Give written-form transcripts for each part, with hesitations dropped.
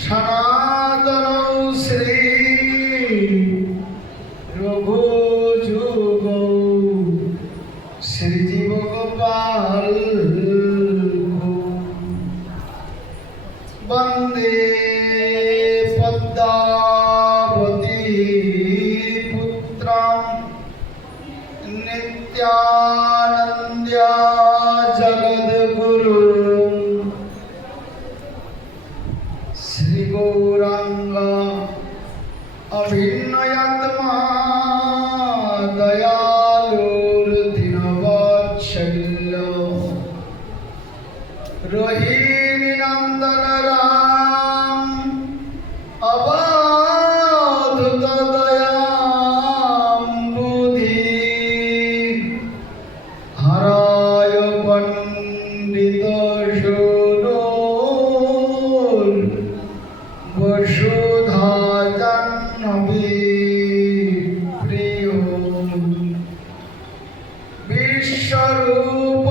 সনাতন শ্রী রঘুযুগ শ্রীজীব গোপাল বন্দে পদ্মাবতী পুত্রম নিত্যানন্দ্যা জগদ্গুরু শ্রী গৌরাঙ্গ অভিনয়াত্মা দয়ালুর দীনবৎসল্য রোহিণী নন্দন রাম অবধূত দয়াম্বুধি হরায় পণ্ডিত সুরোর বসুধা জাহ্নবী প্রিয় বিশ্বরূপ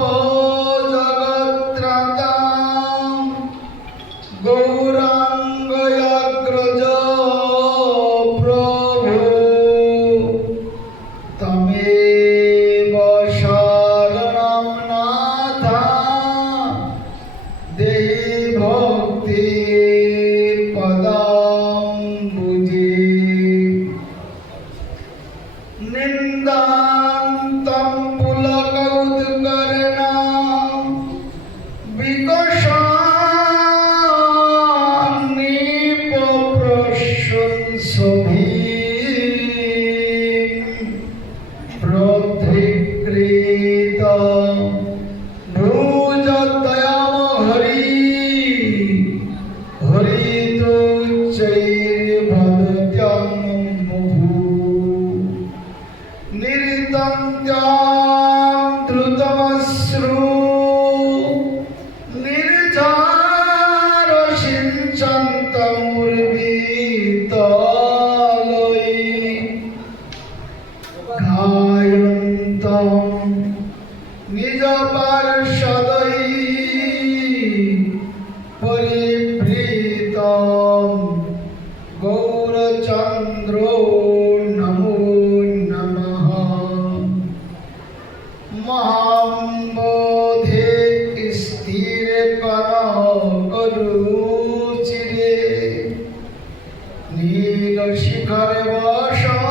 জগত্রাতা গৌরাঙ্গ অগ্রজ প্রভু তমেব শরণং নাথা দেহি ভক্তি পদাম্বুজে নিন্দান্তং পুলকৌৎকর্ণাং বিকশান্নিপপ্রশংসভীম প্রধিকৃত ভুজদয়াম হরি হরিতুচ্চৈর্ভদ্রত্যং মুহু নির্তন্ত্যাং দ্রুতমশ্রু নির্ঝার সিঞ্চন্তমুর্বিতলয়ী গায়ন্তং নিজ পার্ষদৈ পরিবৃতং গৌরচন্দ্রো নমো নমঃ মহাম্বোধে স্থির কনকরুচিরে নীলশিখর বসম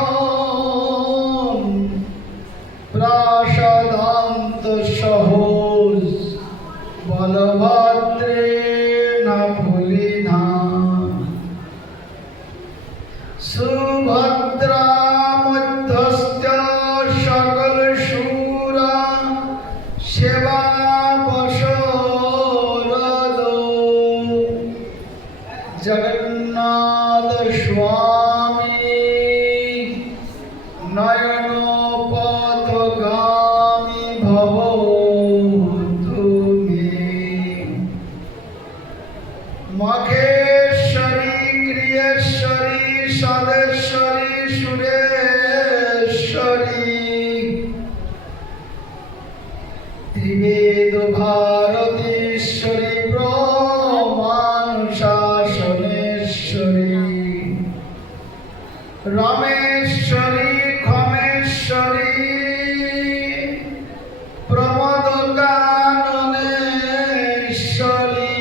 প্রাসাদান্ত সহজ বলভদ্রে না ভুলিনা সুভদ্রা মধ্যস্থ সকল শূরা সেবা বশরদ জগন্নাথ স্বামী নয়ন পথগামী ভব তুমি মখেশ্বরী ক্রিয়েশ্বরী সদেশ্বরী সুরেশ্বরী ত্রিবেদ ভারতীশ্বরী প্রমানুশাসনেশ্বরী রমেশ্বরী ক্ষমেশ্বরী প্রমোদ কাননেশ্বরী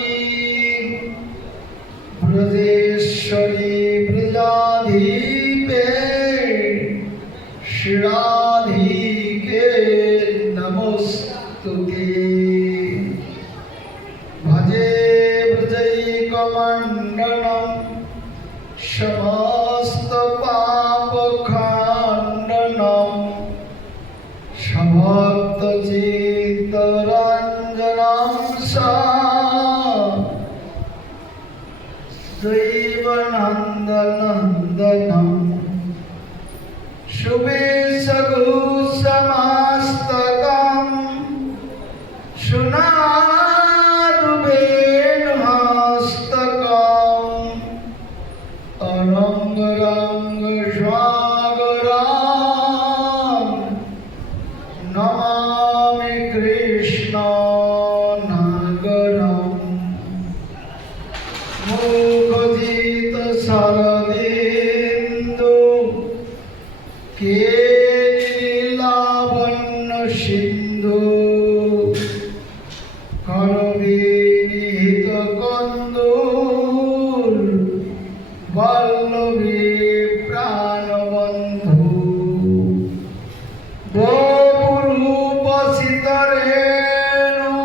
ব্রজেশ্বরী ব্রজাধীপে শ্রীরাধিকে নমস্তুতে ভজে ব্রজৈকমণ্ডলম সমস্ত পাপ খণ্ডনম সমস্ত চিত্তরঞ্জনম দৈবনন্দনন্দনম শুভেচ্ছগুসমাস্তকম সুনাদুবেণুহস্তকম অরঙ্গ রঙ্গ সাগরম নমামি কৃষ্ণ নাগরম মুখজি শরদিন্দু কে লাবণ্য সিন্ধু করবে নিহিত কন্দুর বল্লভী প্রাণবন্ধু বহুরূপসিত রেণু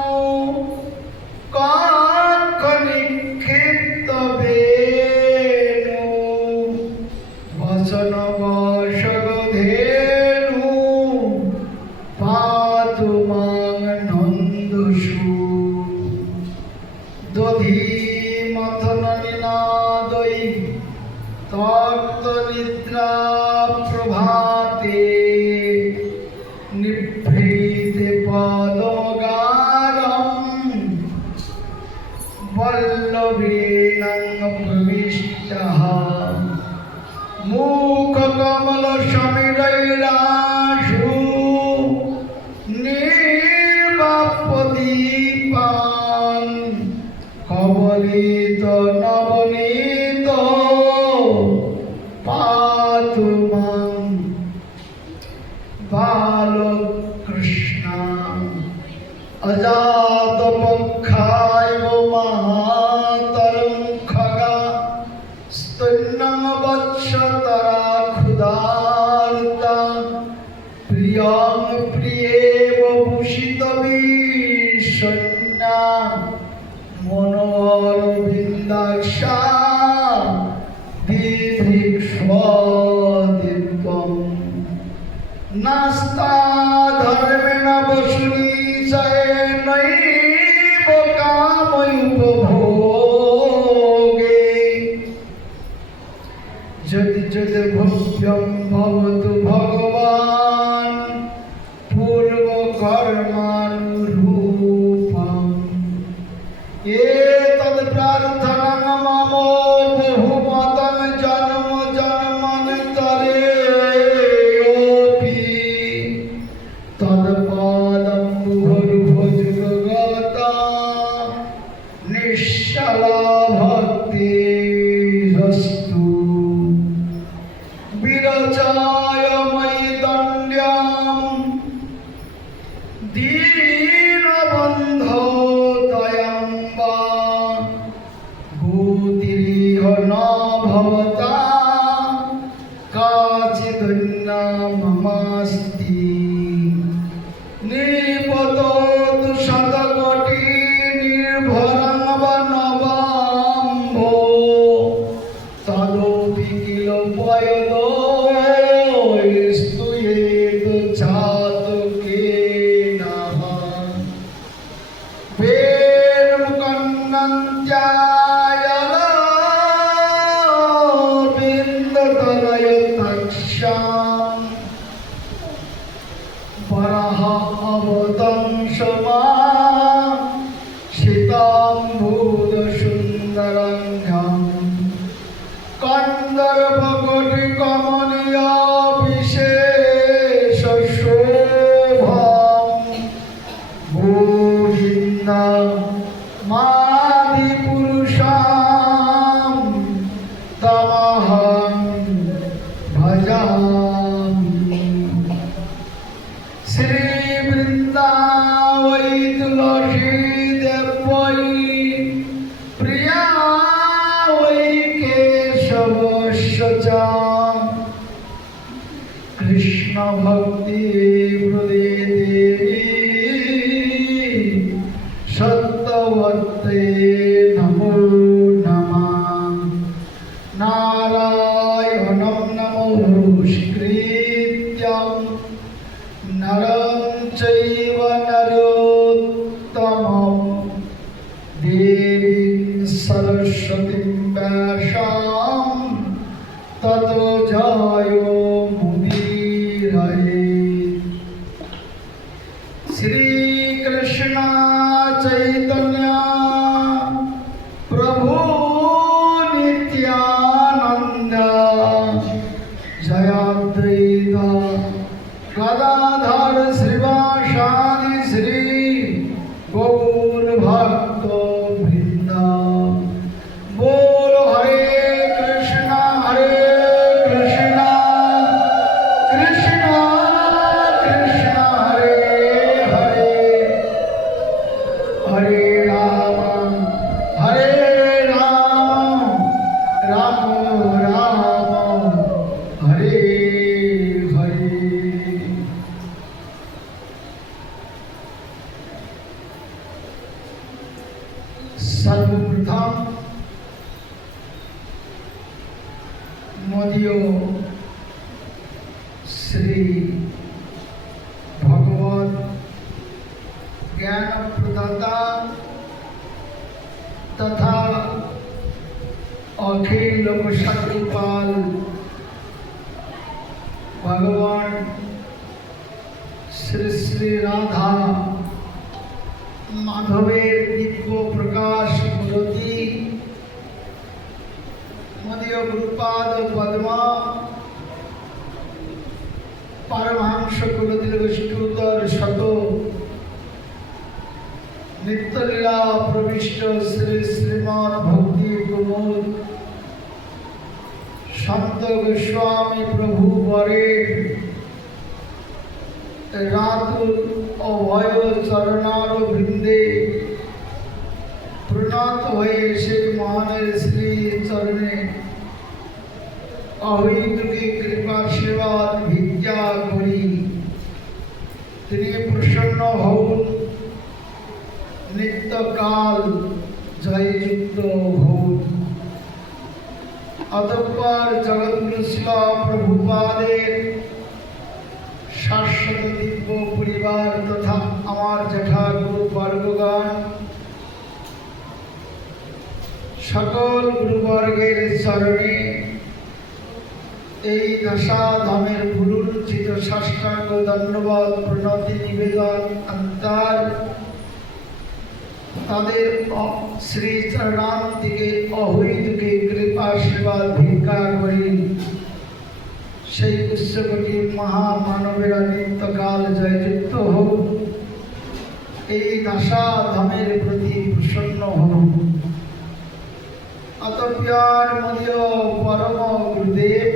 কক্ষ নিক্ষিপ্ত বেণু বসন বসগ ধেনু পাতু মাং নন্দসু দধি মথন নিনাদৈ তপ্ত নিদ্রা প্রভাতে নিভৃতে পদগারম বল্লভীনং প্রবিষ্টঃ মুখ কমল সমীরৈরাশু নির্বাপদীপান কবলিত নবনীত পাতু মাং বালকৃষ্ণ অজাত পক্ষায় মাতরং খগা স্তন্যং বৎসতরা ক্ষুধার্তা প্রিয়ং প্রিয়েব ভূষিতবিষণ্ণা মনোরবিন্দাক্ষা দিধিক্ষ্মদিব্যং নাস্তা ধর্মেণ বসুনিচয়নৈব কাময়ুপভোগে যদি যদি ভব্যং ভবতু ভগবান পূর্ব কর্মানুরূপম এতদ প্রার্থনাং মম বহুমতং জন্ম জন্মান্তরে অপি তৎপদং ভুর্ভুজগতা নিশ্চলা ভক্তিরস্তু বিরচায় ময়ি দণ্ড্যাম দীনবন্ধো দয়াম্বা ভূতিরিহ ন ভবতা কাচিদন্যা মমাস্তি নিপততু শতকোটি নির্ভরং বা নবাম্ভ তদোপি কিল পয়দো স্তূয়েত চাতকেনঃ বেণু কন্নন্ত্যায়ল বিন্দতনয় তৎসাম বরাহ অবদংশমা শীতাম্বুদ সুন্দরঙ্গম কন্দর্পকটি কমনীয় বিশেষ শোভম গোবিন্দ মাদি পুরুষাম তমহং ভজামি শ্রী বৃন্দাবৈ তুলসী দেবৈ প্রিয়া वै केशवस्य च कृष्ण भक्ति हृदय देवी सत्यवते नमो नमः नारायणं नमोऽस्कृत्यं नरं चैव नरोत्तमं देवीं सरस्वतीं व्यासां ततो जयो मुदीरये श्री कृष्ण चैतन्य प्रभु नित्यानंद जय अद्वैत गदाधर श्रीवासादि श्री गौर भक्त वृंद बोल हरे कृष्ण মদীয় শ্রী ভগবত জ্ঞান প্রদাতা तथा अखिल लोकशक्तिपाल भगवान श्री श्री राधा माधवेर दिव्य प्रकाश मूर्ति मदीय गुरुपाद पद्मा परमहंस कुलतिलक शत नित्यलीला प्रविष्ट श्री श्रीमान भक्ति कुमुद संत गोस्वामी प्रभु वरे रातुल अभय चरणार बृंदे प्रणात हुए श्री महान श्री चरणे अहित की कृपा सेवा भिक्षा करी तिनि प्रसन्न हौन नित्य काल जययुक्त भूत अतःपर जगद्गुरु शिला प्रभुपादेर शाश्वत दिव्य परिवार तथा आमार जठा गुरु वर्गगण सकल गुरुवर्गेर चरणे এই দশা ধামের পুরুচিত সাষ্টাঙ্গ ধন্যবাদ প্রণতি নিবেদন অন্তর তাদের শ্রী চরণাম থেকে অহৈতুকে কৃপা সেবা ভিক্ষা করি সেই উৎসবটি মহামানবেরা নিত্যকাল জয়যুক্ত হোক এই দশা ধামের প্রতি প্রসন্ন হোক অতঃপ্যার মদীয় পরম গুরুদেব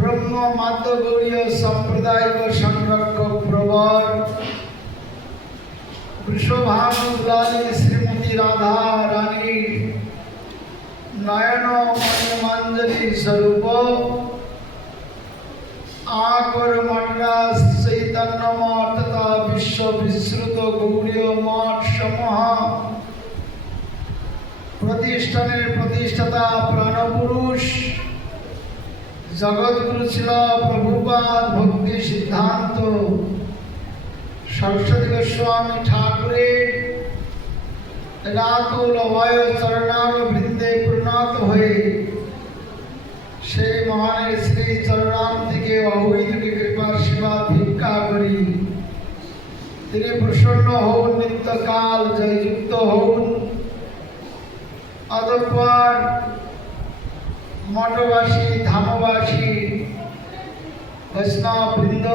ব্রহ্ম মাধ্য গৌড়ীয় সাম্প্রদায়িক সংরক্ষক প্রবর वृषभानुलाली श्रीमती राधा रानी नयन मणिमांजलि स्वरूप आकर मद्रास चैतन्य मठ तथा विश्व विश्रुत गौड़ीय मठ समूह प्रतिष्ठानेर प्रतिष्ठाता प्राणपुरुष जगद्गुरु शिला प्रभुपाद भक्ति सिद्धांत सरस्वती गोस्वामी ठाकुरेर रातुल अभय चरणार बृंदे प्रणात हुए সেই মহানের শ্রী চরণাম থেকে অহৈতুকী কৃপা সেবা ভিক্ষা করি তিনি প্রসন্ন হন নিত্যকাল জয়যুক্ত হন অতঃপর মঠবাসী ধামবাসী বৈষ্ণব বৃন্দ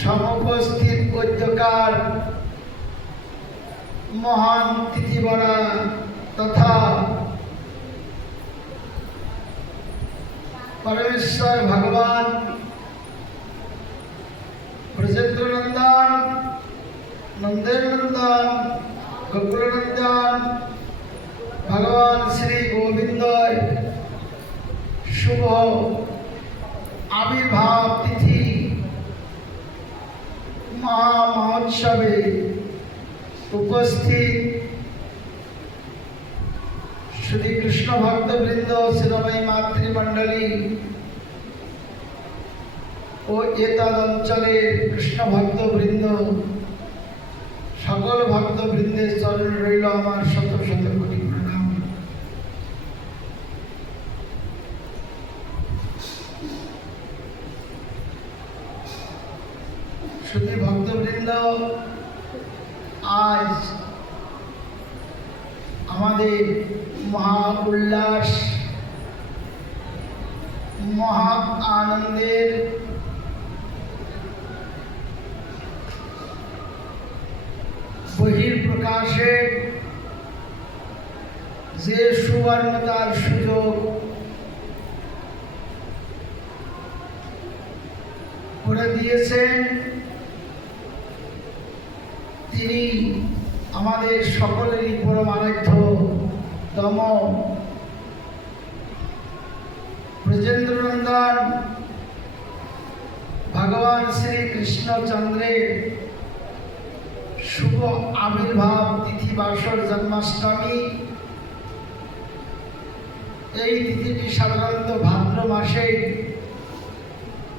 সমুপস্থিত পদ্যকার মহান তিথিবরা তথা परमेश्वर भगवान ब्रजेंद्र नंदन नंदेर नंदन गोकुल नंदन भगवान श्री गोविंद शुभ आविर्भाव तिथि महामहोत्सवे उपस्थित श्री कृष्ण भक्त वृंद शिरोमणि मातृमंडली और एतद अंचले कृष्ण भक्त वृंद सकल भक्त वृंदे चरण रइल आमार शत शत कोटि प्रणाम। श्रुति भक्त वृंद आज हमारे महा उल्लास महा आनंदेर बहिर्प्रकाशे जे सुवर्णतार सुयोग করে দিয়েছেন তিনি আমাদের সকলেরই পরম আরাধ্যতম ব্রজেন্দ্র নন্দন ভগবান শ্রী কৃষ্ণচন্দ্রের শুভ আবির্ভাব তিথি বাসর জন্মাষ্টমী এই তিথিটি সাধারণত ভাদ্র মাসে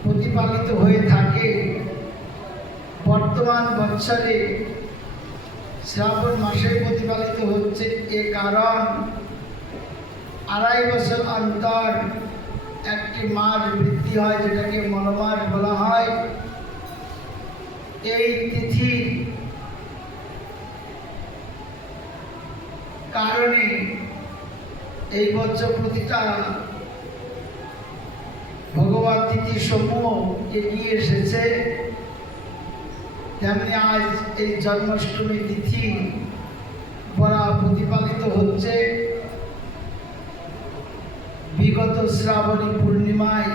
প্রতিপালিত হয়ে থাকে। বর্তমান বৎসরে শ্রাবণ মাসে প্রতিপালিত হচ্ছে, এ কারণ 2.5 বছর অন্তর একটি মাস বৃদ্ধি হয়, যেটাকে মলমাস বলা হয়। এই তিথি কারণে এই বছর প্রতিটা ভগবত তিথি সমূহ এগিয়ে এসেছে। তেমনি আজ এই জন্মাষ্টমী তিথি বড় প্রতিপালিত হচ্ছে। বিগত শ্রাবণী পূর্ণিমায়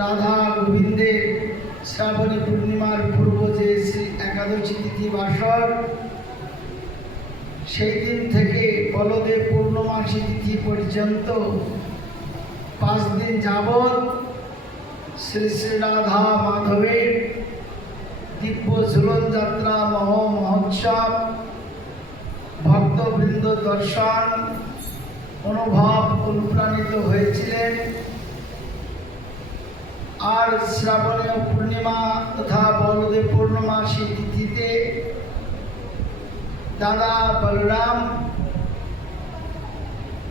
রাধা গোবিন্দের শ্রাবণী পূর্ণিমার পূর্ব যে শ্রী একাদশী তিথি বাসর, সেই দিন থেকে বলদেব পূর্ণমাসী তিথি পর্যন্ত 5 দিন যাবৎ শ্রী শ্রী রাধা মাধবের দিব্য ঝুলন যাত্রা মহোৎসব, ভক্তবৃন্দ দর্শন অনুভব অনুপ্রাণিত হয়েছিলেন। আর শ্রাবণীয় পূর্ণিমা তথা বলদেব পূর্ণমাসী তিথিতে দাদা বলরাম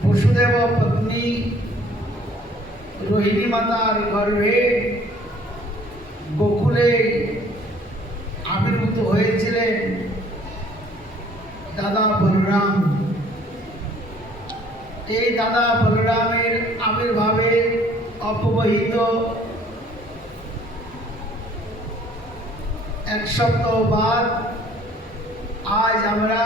বসুদেব পত্নী রোহিণী মাতার গর্ভে গোকুলে আবির্ভূত হয়েছিলেন দাদা বলরাম। এই দাদা বলরামের আবির্ভাবে অপবহিত 1 সপ্তাহ বাদ আজ আমরা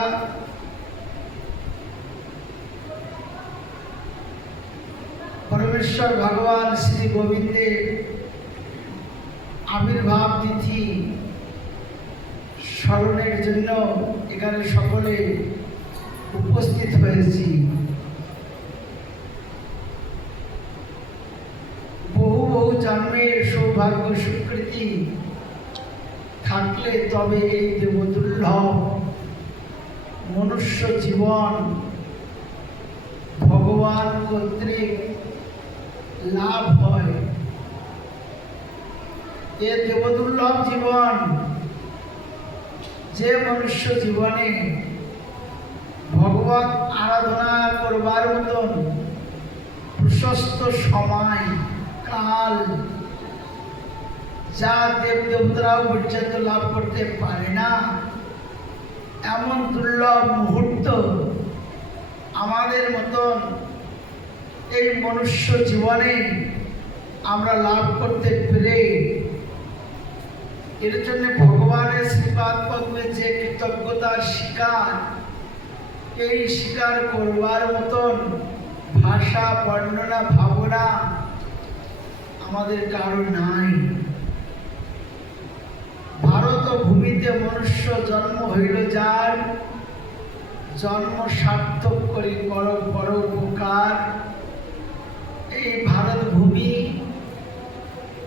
পরমেশ্বর ভগবান শ্রী গোবিন্দের আবির্ভাব তিথি স্মরণের জন্য এখানে সকলে উপস্থিত হয়েছি। বহু বহু জন্মের সৌভাগ্য স্বীকৃতি থাকলে তবে এই দেবদুর্লভ মনুষ্য জীবন ভগবান কর্তৃক লাভ হয়। এ দেবদুর্লভ জীবন, যে মনুষ্য জীবনে ভগবত আরাধনা করবার মতন প্রশস্ত সময় কাল, যা দেব দেবতারাও পর্যন্ত লাভ করতে পারে না, এমন দুর্লভ মুহূর্ত আমাদের মতন এই মনুষ্য জীবনে আমরা লাভ করতে পেরে, এর জন্য ভগবানের শ্রীপাদ পদ্মে যে কৃতজ্ঞতার স্বীকার, এই স্বীকার করবার মতন ভাষা বর্ণনা ভাবনা আমাদের কারো নাই। ভারত ভূমিতে মনুষ্য জন্ম হইল যার, জন্ম সার্থক করি কর বড় উপকার। এই ভারত ভূমি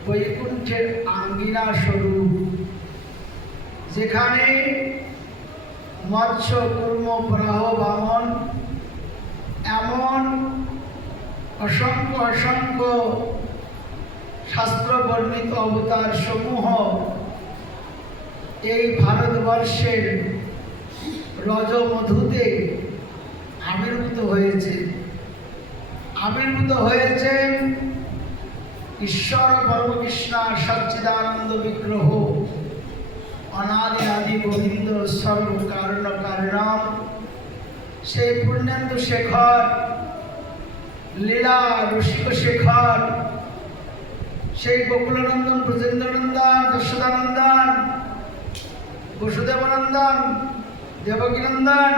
বৈকুণ্ঠের আঙ্গিনা স্বরূপ, যেখানে মৎস্য কুর্ম বরাহ বামন এমন অসংখ্য অসংখ্য শাস্ত্র বর্ণিত অবতার সমূহ এই ভারতবর্ষের রজমধুতে আবির্ভূত হয়েছে। আবির্ভূত হয়েছেন ঈশ্বর পরমকৃষ্ণ সচ্চিদানন্দ বিগ্রহ, অনাদি আদি গোবিন্দ সর্ব কারণ কারণম, সেই পূর্ণেন্দু শেখর, লীলা রসিক শেখর, সেই গোকুলানন্দন, ব্রজেন্দ্রনন্দন, যশোদানন্দন, বসুদেবানন্দন, দেবকীনন্দন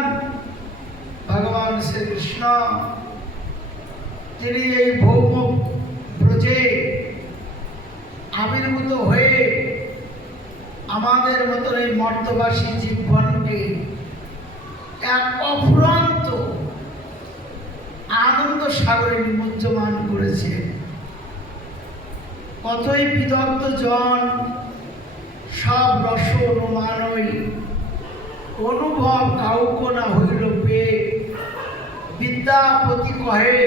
ভগবান শ্রীকৃষ্ণ, তিনি এই ভৌম ব্রজে আবির্ভূত হয়ে আমাদের মতন এই মর্তবাসী জীবনকে এক অফুরন্ত আনন্দ সাগরে নিমজ্জমান করেছে। কতই বিদগ্ধ জন সব রস অনুমানই, অনুভব কাউকে না হইল পেট, বিদ্যাপতি কহে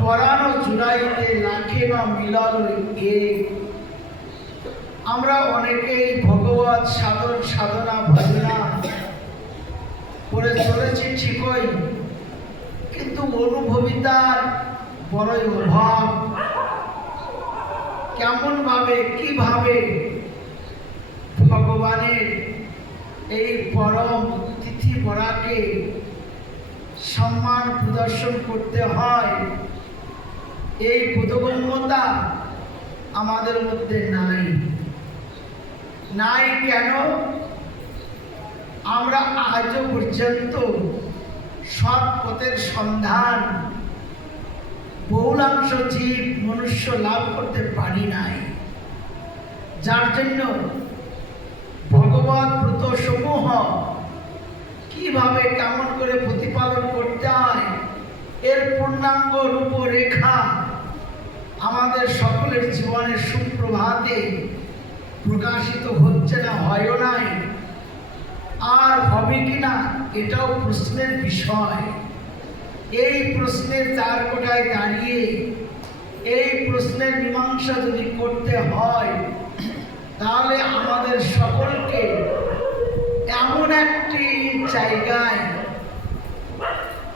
পরাণ জুড়াইতে লাখে না মিলল এ। আমরা অনেকেই ভগবত সাধন সাধনা ভজনা করে চলেছি ঠিকই, কিন্তু অনুভবিতার বড়ই অভাব। কেমন ভাবে কিভাবে ভগবানের এই পরম তিথি বরাকে সম্মান প্রদর্শন করতে হয়, এই বোধগম্যতা আমাদের মধ্যে নাই। কেন? আমরা আজও পর্যন্ত সৎ পথের সন্ধান বহুলাংশ জীব মনুষ্য লাভ করতে পারি নাই, যার জন্য ভগবত ব্রত সমূহ কিভাবে কেমন করে প্রতিপালন করতে হয় এর পূর্ণাঙ্গ রূপরেখা আমাদের সকলের জীবনের সুপ্রভাতে প্রকাশিত হচ্ছে না, হয়ও নাই, আর হবে কিনা এটাও প্রশ্নের বিষয়। এই প্রশ্নের চার কোটায় দাঁড়িয়ে এই প্রশ্নের মীমাংসা যদি করতে হয়, তাহলে আমাদের সকলকে এমন একটি জায়গায়,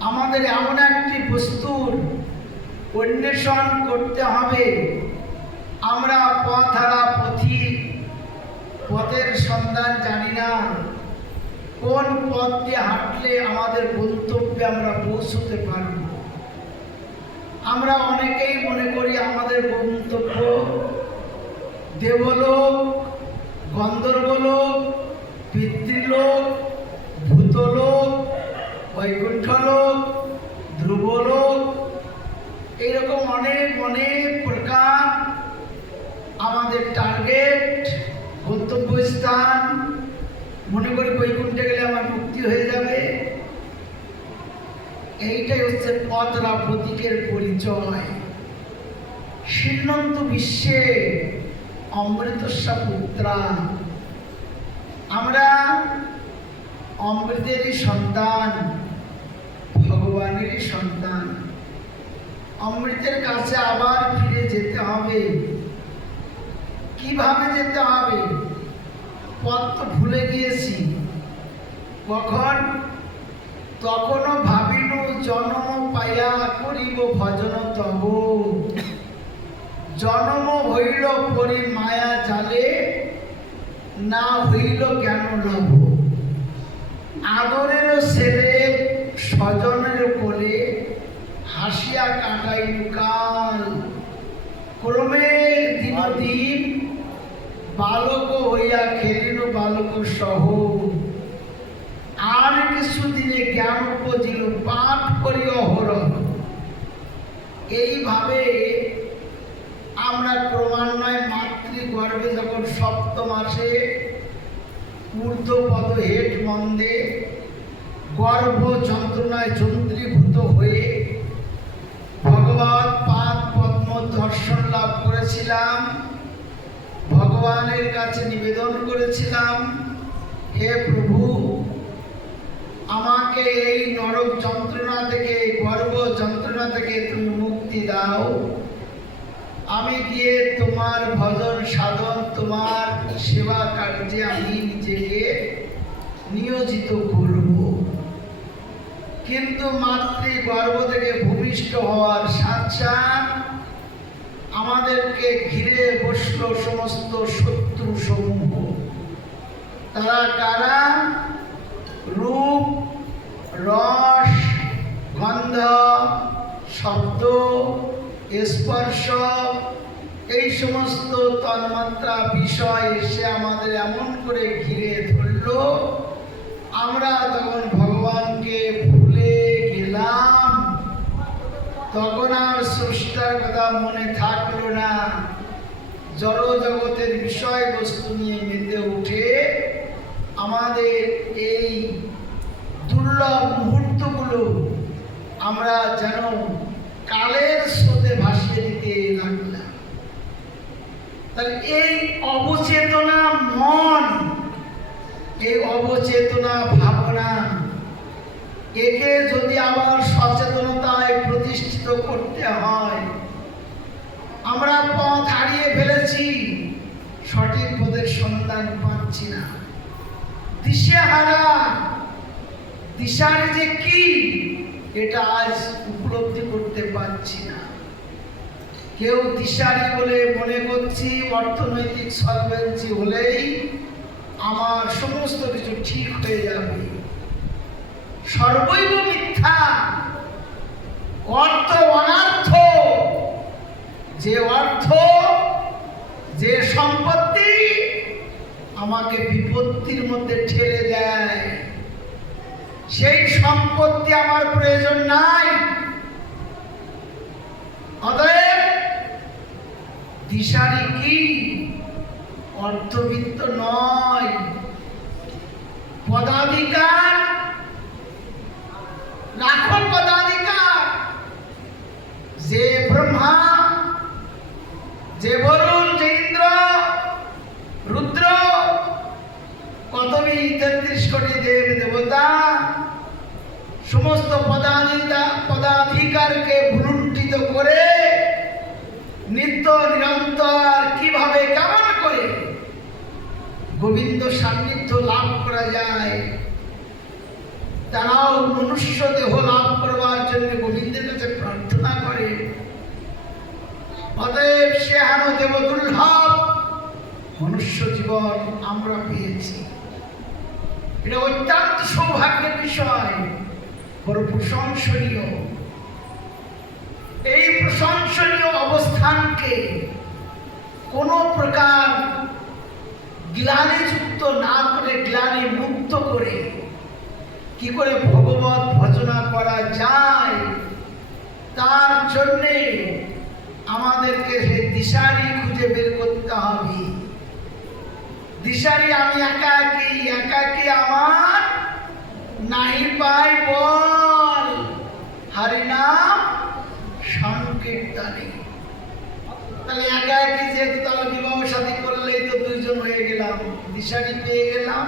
আমাদের এমন একটি বস্তুর অন্বেষণ করতে হবে, আমরা পথহারা পথিক, পথের সন্ধান জানি না, কোন পথ দিয়ে হাঁটলে আমাদের গন্তব্যে আমরা পৌঁছতে পারব। আমরা অনেকেই মনে করি আমাদের গন্তব্য দেবলোক, গন্ধর্বলোক, পিতৃলোক, ভূতলোক, বৈকুণ্ঠলোক, ধ্রুবলোক, এইরকম অনেক অনেক প্রকার আমাদের টার্গেট, গন্তব্যস্থান। মনে করি বৈকুণ্ঠে গেলে আমার মুক্তি হয়ে যাবে। এইটাই হচ্ছে পথরা প্রতীকের পরিচয়। শীর্ণন্ত বিশ্বে অমৃতস্যা পুত্রা, আমরা অমৃতেরই সন্তান, ভগবানেরই সন্তান। অমৃতের কাছে আবার ফিরে যেতে হবে। কিভাবে যেতে হবে? পথ তো ভুলে গিয়েছি। কখন? তখনও ভাবিনু জন্ম পাইয়া করিব ভজন তব। জন্ম হইল পরি মায়া জালে, না হইল কেন লভ। আদরের ছেলে স্বজনের কোলে, হাসিয়া কাটাইল কাল। ক্রমে দিনদিন বালক হইয়া খেলিল বালক সহ। আর কিছুদিনে জ্ঞান উপজিল পাঠ করি অহরহ। এইভাবে আমরা ক্রমান্বয়ে মাতৃগর্ভে যখন সপ্তম মাসে ঊর্ধ্বপদ হেট মন্দে গর্ভ যন্ত্রণায় যন্ত্রীভূত হয়ে ভগবত পাদ পদ্ম দর্শন লাভ করেছিলাম। ভগবানের কাছে নিবেদন করেছিলাম, হে প্রভু, আমাকে এই নরক যন্ত্রণা থেকে, গর্ভ যন্ত্রণা থেকে তুমি মুক্তি দাও। আমি গিয়ে তোমার ভজন সাধন, তোমার সেবা কার্যে আমি নিজেকে নিয়োজিত করব। কিন্তু মাতৃগর্ভ থেকে ভূমিষ্ঠ হওয়ার সাথে আমাদেরকে ঘিরে বসলো সমস্ত শত্রু সমূহ। তারা কারা? রূপ, রস, গন্ধ, শব্দ, স্পর্শ, এই সমস্ত তন্মাত্রা বিষয় এসে আমাদের এমন করে ঘিরে ধরল, আমরা তখন ভগবানকে ভুলে গেলাম। তখন আর স্রষ্টার কথা মনে থাকলো না। জড় জগতের বিষয়বস্তু নিয়ে মেতে উঠে আমাদের এই দুর্লভ মুহূর্তগুলো আমরা যেন কালের স্রোতে ভাসিয়ে দিতে লাগলাম। তাহলে এই অবচেতনা মন, এই অবচেতনা ভাবনা একে যদি আবার সচেতনতায় প্রতিষ্ঠিত করতে হয়, আমরা পথ হারিয়ে ফেলেছি, সঠিক পথের সন্ধান পাচ্ছি না, দিশেহারা। দিশার যে কি এটা আজ উপলব্ধি করতে পারছি না। কেউ দিশারি বলে মনে করছি অর্থনৈতিক সলভেন্সি হলেই আমার সমস্ত কিছু ঠিক হয়ে যাবে। সর্বৈব মিথ্যা, অর্থ অনার্থ। যে অর্থ, যে সম্পত্তি আমাকে বিপত্তির মধ্যে ঠেলে দেয়, সেই সম্পত্তি আমার প্রয়োজন নাই। অতএব দিশারি কি? অর্থবিত্ত নয়, পদাধিকার রাখো, পদাধিকার। যে ব্রহ্মা, যে বরুণ, যে ইন্দ্র, রুদ্র, কতবি 33 কোটি দেব দেবতা সমস্ত পদাধিকারকে ভুলুণ্ঠিত করে নিত্য নিরন্তর কিভাবে কেমন করে গোবিন্দ সান্নিধ্য লাভ করা যায়, তারাও মনুষ্য দেহ লাভ করবার জন্য গোবিন্দের কাছে প্রার্থনা করে। অতএব সে হেন দেব দুর্লভ মনুষ্য জীবন আমরা পেয়েছি। এটা অত্যন্ত সৌভাগ্যের বিষয়, বড় প্রশংসনীয়। এই প্রশংসনীয় অবস্থানকে কোনো প্রকার গ্লানিযুক্ত না করে, গ্লানি মুক্ত করে কি করে ভগবত ভজনা করা যায়, তার জন্যে আমাদেরকে সেই দিশারি খুঁজে বের করতে হবে। দিশারি আমি একাকী, একাকী আমার নাহি পাই বল, হরিনাম সংকীর্তনে। তাহলে একাকী যেহেতু, তাহলে বিবাহ শাদী করলেই তো দুইজন হয়ে গেলাম, দিশারি পেয়ে গেলাম।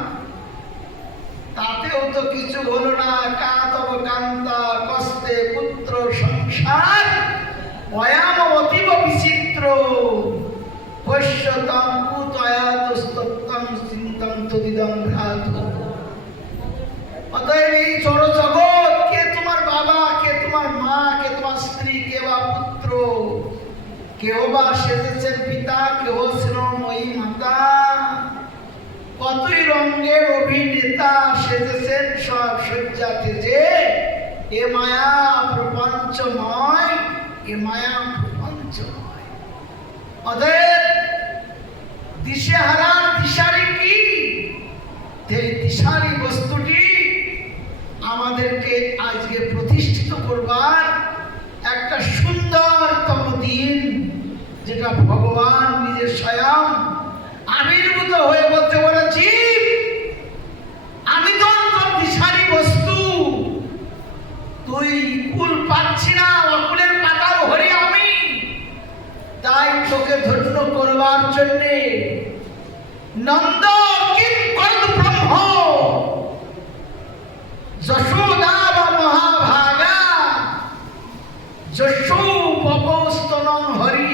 তাতেও তো কিছু হলো না। কাতব কান্তা কস্তে পুত্র সংসার অয়াম অতীব বিচিত্র পশ্যতাম কুতয়াতস্তত্তম চিন্তম তদিদং ভ্রাত। অতএব এই জড় জগৎ, কে তোমার বাবা, কে তোমার মা, কে তোমার স্ত্রী, কে বা পুত্র, কেউ বা সেজেছেন পিতা, কেউ স্নেহময়ী মাতা, কতই রঙের অভিনেতা সেজেছেন সব সজ্জাতে, যে এ মায়া প্রপঞ্চময়, এ মায়া প্রপঞ্চময়। অতএব দিশেহারার দিশারি কি? এই দিশারি বস্তুটি আমাদেরকে আজকে প্রতিষ্ঠিত করবার একটা সুন্দরতম দিন, যেটা ভগবান নিজের স্বয়ং আবির্ভূত হয়ে বলতে বলেছি, আমি তো তোর দিশারি বস্তু, তুই কুল পাচ্ছি না, অকুলের পাতার হরি আমি, তাই তোকে ধন্য করবার জন্যে নন্দ কিঙ্কর ব্রহ্ম যশোদা বা মহাভাগা যশো পপস্তনং হরি।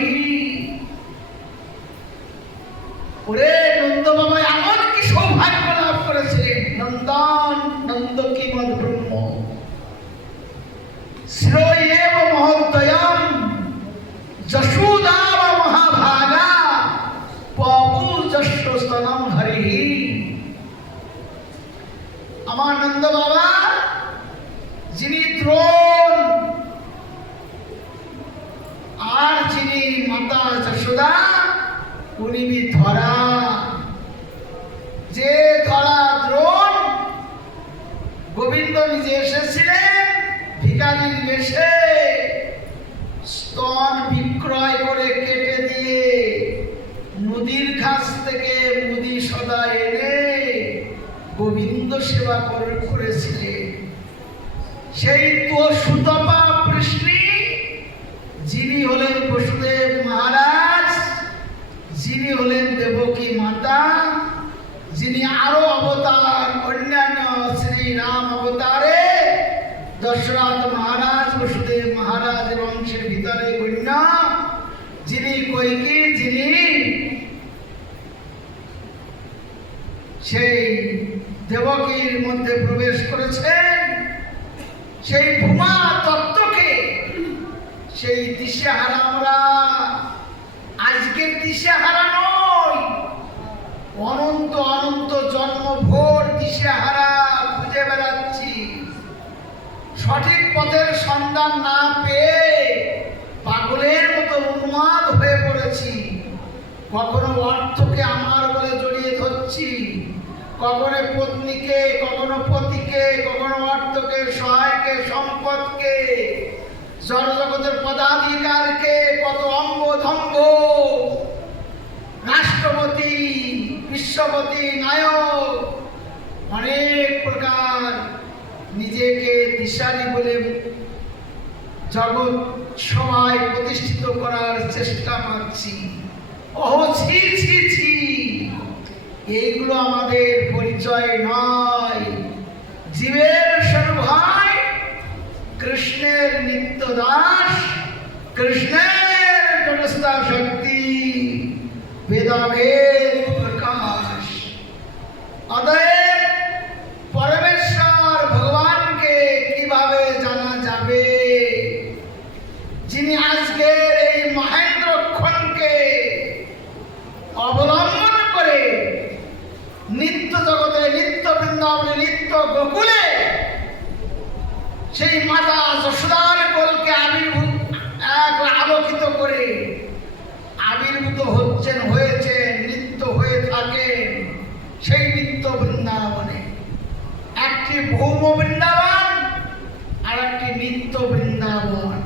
ওরে নন্দ বাবা এমন কি সৌভাগ্য লাভ করেছিলেন, নন্দন নন্দ কি মদ ব্রহ্ম শ্রেয়েব মহোদয়ম যশোদা বা মহাভাগা পপু যশোস্তনং হরি। আমার নন্দ বাবা যিনি দ্রোণ, আর যিনি মাতা যশোদা উনি ধরা। যে ধরা দ্রোণ, গোবিন্দ নিজে এসেছিলেন ভিখারির বেশে, স্তন বিক্রয় করে কেটে দিয়ে নদীর কাছ থেকে মুদি সদা এনে গোবিন্দ সেবা করেছিলেন। সেই তো সুতপা কৃষ্ণী, যিনি হলেন বসুদেব মহারাজ, যিনি হলেন দেবকী মাতা, যিনি আরো অবতার, অন্যান্য শ্রী রাম অবতারে সেই দেবকীর মধ্যে প্রবেশ করেছেন, সেই ভূমা তত্ত্বকে, সেই দিশেহারা আমরা আজকের দিশেহারা নই, অনন্ত অনন্ত জন্মভর দিশেহারা খুঁজে বেড়াচ্ছি। সঠিক পথের সন্ধান না পেয়ে পাগলের মতো উন্মাদ হয়ে পড়েছি। কখনো অর্থকে আমার বলে জড়িয়ে ধরছি, কখনো পত্নীকে, কখনো পতিকে, কখনো অর্থকে, সহায়কে, সম্পদকে, জড়জগতের পদাধিকারকে, কত অঙ্গ ধঙ্গ, রাষ্ট্রপতি, বিশ্বপতি, নায়ক, অনেক প্রকার নিজেকে দিশারি বলে জগৎ সবাই প্রতিষ্ঠিত করার চেষ্টা করছি। ওহ ছি ছি ছি, এইগুলো আমাদের পরিচয় নয়। জীবের সর্বভাই কৃষ্ণের নিত্য দাস, কৃষ্ণের জনস্থা শক্তি, বেদাভেদ প্রকাশ। অতএব পরমেশ্বর ভগবানকে কিভাবে জানা যাবে, যিনি আজকের এই মহেন্দ্রক্ষণকে অবলম্বন করে নিত্য জগতে, নিত্য বৃন্দাবনে, নিত্য গোকুলে সেই মাতা যশোদার কোলকে আলোকিত করে আবির্ভূত হচ্ছেন, হয়েছেন, নিত্য হয়ে থাকেন সেই নিত্য বৃন্দাবনে। একটি ভৌম বৃন্দাবন আর একটি নিত্য বৃন্দাবন।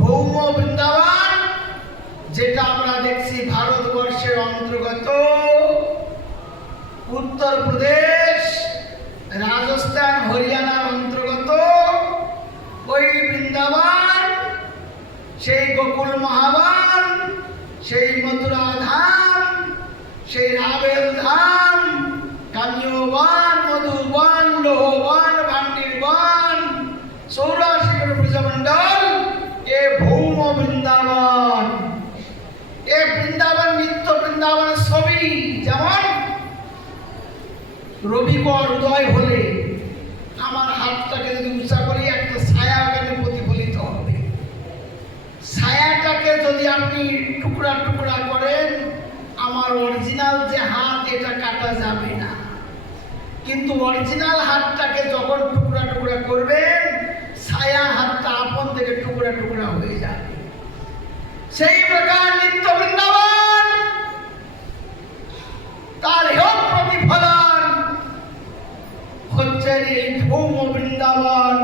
ভৌম বৃন্দাবন যেটা আমরা দেখছি ভারতবর্ষের অন্তর্গত উত্তরপ্রদেশ, রাজস্থান, হরিয়ানার অন্তর্গত ওই বৃন্দাবন, সেই গোকুল মহাবন, সেই মথুরা ধাম, সেই রাবেল ধাম, কামিয়বন, মধুবন, লোহবন, ভান্ডির বন, সৌরাশিখর ব্রজমণ্ডল, এ ভৌম বৃন্দাবন। এ বৃন্দাবন নিত্য বৃন্দাবনের ছবি। যেমন রবিকর উদয় হলে আমার হাতটাকে যদি উঁচা করি একটা ছায়া ওখানে প্রতিফলিত হবে। ছায়াটাকে যদি আপনি টুকরা টুকরা করেন, আমার অরিজিনাল যে হাত এটা কাটা যাবে না। কিন্তু অরিজিনাল হাতটাকে যখন টুকরা টুকরা করবেন, ছায়া হাতটা আপন থেকে টুকরা টুকরা হয়ে যাবে। সেই প্রকার নিত্য বৃন্দাবন, তার হেয় প্রতিফলন হচ্ছে এই ভৌম বৃন্দাবন,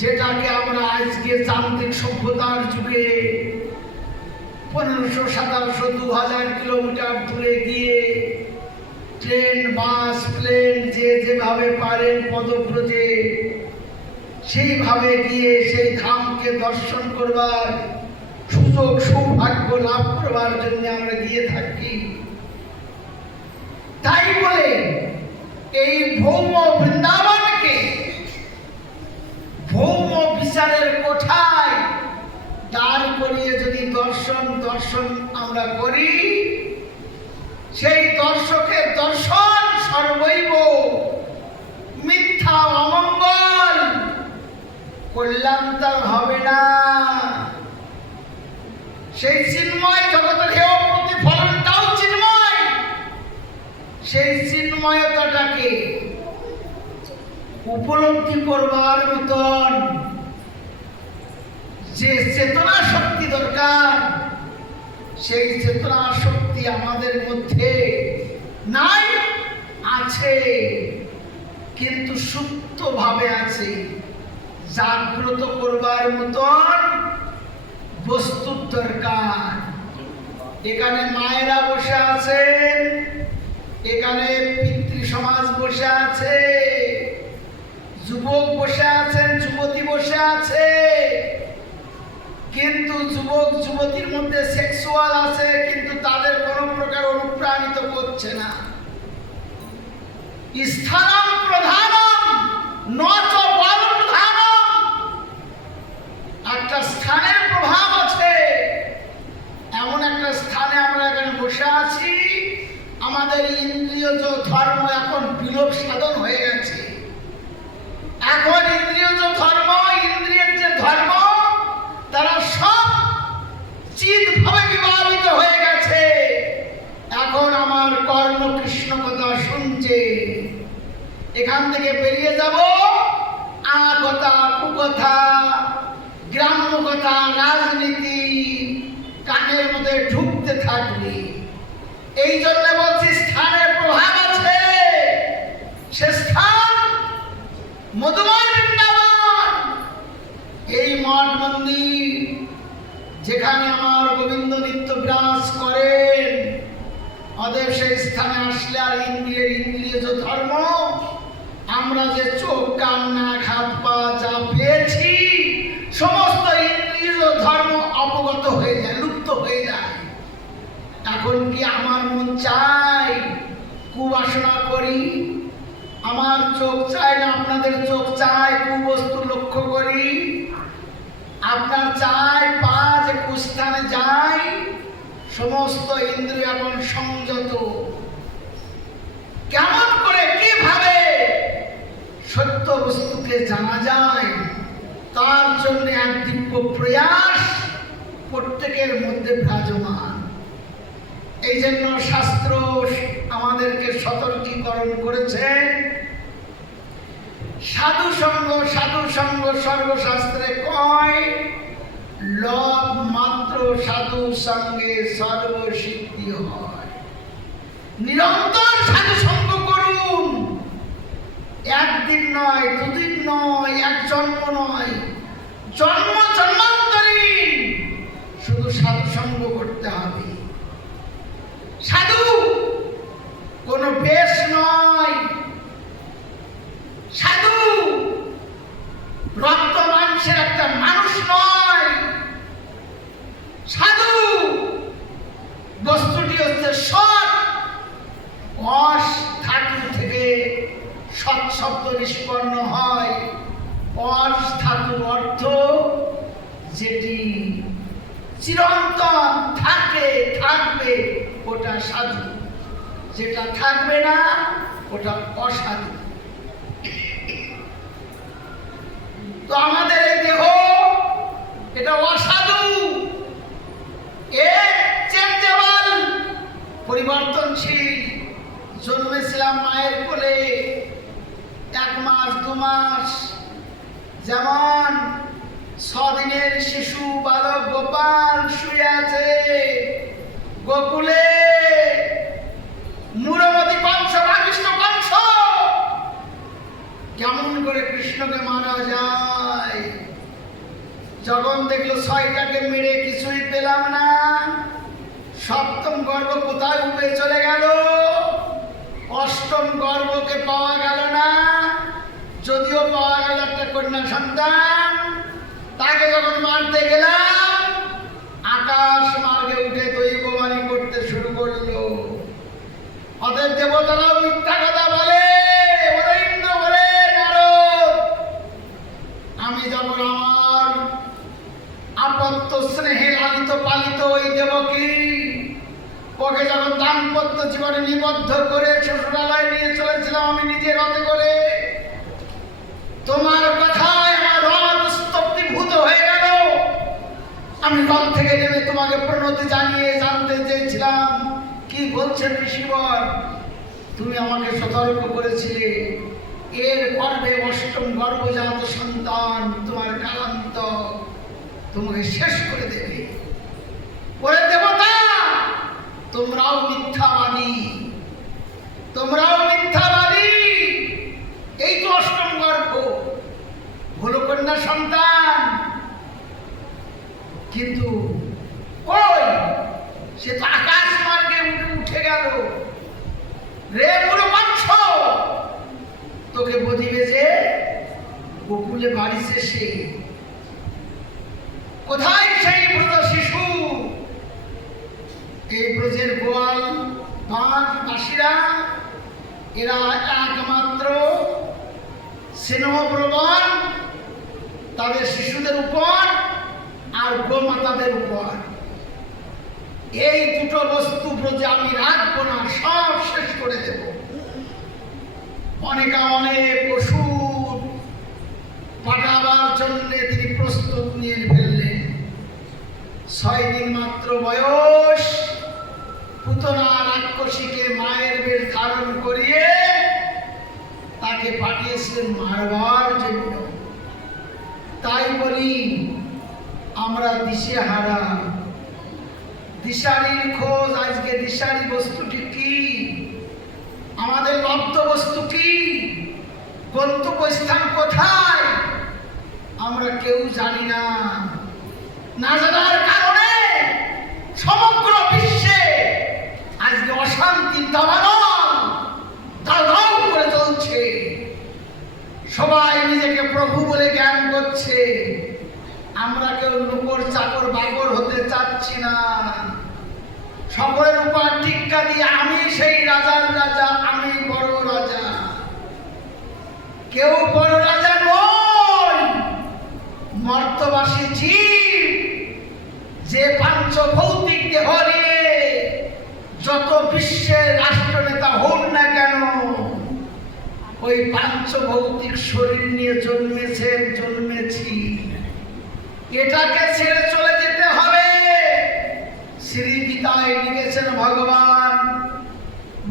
যেটাকে আমরা আজকে যান্ত্রিক সভ্যতার যুগে 1500, 1700, 2000 কিলোমিটার দূরে গিয়ে ট্রেন, বাস, প্লেন যে যেভাবে পারেন পদব্রজে সেইভাবে গিয়ে সেই ধামকে দর্শন করবার সুযোগ, সৌভাগ্য লাভ করবার জন্য আমরা গিয়ে থাকি। তাই বলে এই ভৌম বৃন্দাবনকে ভৌম বিচারের কোঠায় দাঁড় করিয়ে যদি দর্শন আমরা করি, সেই দর্শকের দর্শন সর্বৈব মিথ্যা, অমঙ্গল, কল্যাণ তার হবে না। সেই চিন্ময় জগতের হেয় প্রতিফলনটাও চিন্ময়। সেই চিন্ময়তাটাকে উপলব্ধি করবার মতন যে চেতনা শক্তি দরকার, সেই চেতনা শক্তি আমাদের মধ্যে নাই, আছে, কিন্তু সুপ্তভাবে আছে। জাগ্রত করবার মতন বস্তুর দরকার। এখানে মায়েরা বসে আছেন, এখানে পিতৃ সমাজ বসে আছে, যুবক বসে আছেন, যুবতী বসে আছে, কিন্তু যুবক যুবতীর মধ্যে সেক্সুয়াল আছে, কিন্তু তাদের কোনো প্রকার অনুপ্রাণিত করছে না। স্থানম প্রধানম নচ বল প্রধানম, একটা স্থানের প্রভাব আছে। এমন একটা স্থানে আমরা এখানে বসে আছি, আমাদের ইন্দ্রিয় ধর্ম এখন বিলোপ সাধন হয়ে গেছে। এখন ইন্দ্রিয় ধর্ম, ইন্দ্রিয়ের যে ধর্ম, তারা সব চিৎভাবে বিভাবিত হয়ে গেছে। এখন আমার কর্ণ কৃষ্ণ কথা শুনছে। এখান থেকে বেরিয়ে যাব, কথা কুকথা, গ্রাম্য কথা, রাজনীতি কানের মধ্যে ঢুকতে থাকবে। এই জন্য বলছি স্থানের প্রভাব আছে। সে স্থান মধুময় বৃন্দাবন, এই মঠ মন্দির যেখানে আমার গোবিন্দ নিত্য বিরাজ করেন। অতএব সেই স্থানে আসলে আর ইন্দ্রিয় ধর্ম, আমরা যে চোখ কান নাক হাত পা যা পেয়েছি, সমস্ত ইন্দ্রিয় ধর্ম অবগত হয়ে যায়, লুপ্ত হয়ে যায়। এখন কি আমার মন চাই কুবাসনা করি? আমার চোখ চায় না আপনাদের চোখ চায় কুবস্তু লক্ষ্য করি? আপনার চাই পা যে কুস্থানে যায়? সমস্ত ইন্দ্রিয় এখন সংযত। কেমন করে কিভাবে সত্য বস্তুকে জানা যায়, তার জন্য এক দিব্য প্রয়াস প্রত্যেকের মধ্যে বিরাজমান। এই জন্য শাস্ত্র আমাদেরকে সতর্কীকরণ করেছে, সাধু সঙ্গ সর্বশাস্ত্রে কয়, লব মাত্র সাধু সঙ্গে সর্বসিদ্ধি হয়। নিরন্তর সাধু সঙ্গ করুন, একদিন নয়, দুদিন নয়, এক জন্ম নয়, জন্ম জন্মান্তরীণ শুধু সাধু সঙ্গ করতে হবে। সাধু কোনো বেশ নয়, সাধু রক্ত মাংসের একটা মানুষ নয়। সাধু বস্তুটি হচ্ছে সৎ। অস ধাতু থেকে সৎ শব্দ নিষ্পন্ন হয়। অস ধাতুর অর্থ যেটি চিরন্তন থাকে, থাকবে, ওটা সাধু। যেটা থাকবে না ওটা অসাধু। তো আমাদের এই দেহ এটা অসাধু, এ চেঞ্জেবল, পরিবর্তনশীল। জন্মেছিলাম মায়ের কোলে 1 মাস 2 মাস, যেমন 6 দিনের শিশু বালক গোপাল শুয়ে আছে গোকুলে, মূরমতি কংস বা কৃষ্ণ কংস। কেমন করে কৃষ্ণকে মারা যায়? যখন দেখলো 6টাকে মেরে কিছুই পেলাম না, 7ম গর্ভ কোথায় উবে চলে গেল, 8ম গর্ভকে পাওয়া গেল না। যদিও পাওয়া গেল একটা কন্যা সন্তান, তাকে যখন মারতে গেলাম আকাশ মার্গে উঠে দৈববাণী করতে শুরু করলো। অতএব দেবতারাও মিথ্যা কথা বলে, ওরা ইন্দ্র বলে, নারদ, আমি যখন আমার আপত্ত স্নেহে লালিত পালিত ওই দেবকী, ওকে যখন দাম্পত্য জীবনে নিবদ্ধ করে শ্বশুরালয় নিয়ে চলেছিলাম আমি নিজে রথে করে, তোমার কথায় আমার রথ স্তব্ধীভূত হয়ে গেল। আমি রথ থেকে নেমে তোমাকে প্রণতি জানিয়ে জানতে চেয়েছিলাম কি বলছেন ঋষিবর। তুমি আমাকে সতর্ক করেছিলে এর গর্ভে 8ম গর্ভজাত সন্তান তোমার কালান্ত তোমাকে শেষ করে দেবে। ওরে দেবতা, তোমরাও মিথ্যাবাদী, তোমরাও মিথ্যাবাদী। এই তো 8ম গর্ভ, হলো কন্যা সন্তান, কিন্তু ওই সে তো আকাশ মার্গে উঠে গেল। রে মূলকংস, তোকে বধিবে যে গোকুলে বাড়ি শেষে। কোথায় সেই ব্রত শিশু? এই ব্রজের গোয়াল বাসীরা, এরা একমাত্র স্নেহপ্রবণ তাদের শিশুদের উপর আর গোমাতাদের উপর। এই দুটো বস্তু ব্রজে আমি রাখবো না, সব শেষ করে দেব। অনেক ওষুধ পাঠাবার জন্য তিনি প্রস্তুত নিয়ে ফেললেন। 6 দিন মাত্র বয়স, পুতনা রাক্ষসীকে মায়ের বেশ ধারণ করিয়ে তাকে পাঠিয়েছিলেন মারবার জন্য। তাই বলি আমরা দিশেহারা, দিশারির খোঁজ। আজকে দিশারি বস্তুটি কি, আমাদের লব্ধ বস্তু কি, গন্তব্যস্থান কোথায়, আমরা কেউ জানি না। না জানার কারণে সমগ্র বিশ্বে আজকে অশান্তি দাবানল দাউ দাউ করে চলছে। সবাই নিজেকে প্রভু বলে জ্ঞান করছে। আমরা কেউ নূপুর চাকর বাকর হতে চাচ্ছি না। সকলের উপর টিক্কা দিয়ে আমি সেই রাজার রাজা, আমি বড় রাজা। কেউ বড় রাজা নয়, মর্তবাসী জীব। যে পাঞ্চ ভৌতিক দেহ নিয়ে যত বিশ্বের রাষ্ট্রনেতা হন না কেন, ওই পাঞ্চ ভৌতিক শরীর নিয়ে জন্মেছি। এটাকে ছেড়ে চলে যেতে হবে। শ্রী গীতায় লিখেছেন ভগবান,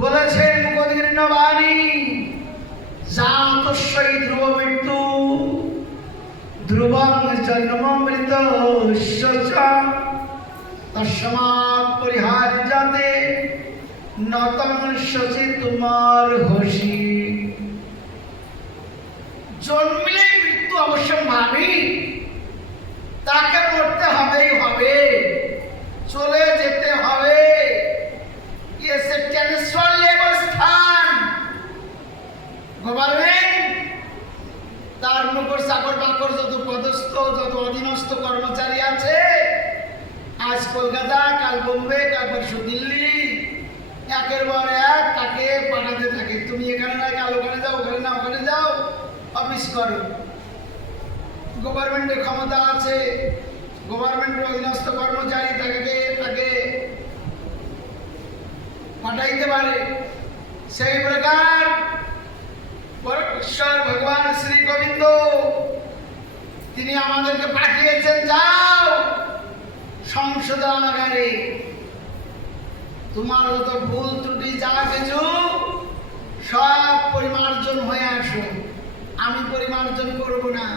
বলেছেন মুখোদীর্ণ বাণী, জাতস্যই ধ্রুব মৃত্যু ধ্রুবং জন্মমৃত তস্মাৎ পরিহার্যতে নতং শচি তোমার হসি। জন্মিলে মৃত্যু অবশ্যম্ভাবী, তাকে মরতে হবেই হবে, চলে যেতে হবে। এসে ট্রান্সফার লেভেল স্থান। গভর্নমেন্ট তার নৌকর চাকর বাকর যত পদস্থ যত অধীনস্থ কর্মচারী আছে, আজ কলকাতা, কাল বোম্বে, কাল পরশু দিল্লি, একের পর এক তাকে পাঠাতে থাকে। তুমি এখানে না, কাল ওখানে যাও, ওখানে না ওখানে যাও, অফিস করো। গভর্নমেন্টের ক্ষমতা আছে, গভর্নমেন্টের অধীনস্থ কর্মচারী তাকে পাঠাইতে পারে। সেই প্রকার পরমেশ্বর ভগবান শ্রী গোবিন্দ তিনি আমাদেরকে পাঠিয়েছেন, যাও সংশোধনাগারে তোমার যত ভুল ত্রুটি যা কিছু সব পরিমার্জন হয়ে আসো। আমি পরিমার্জন করব না,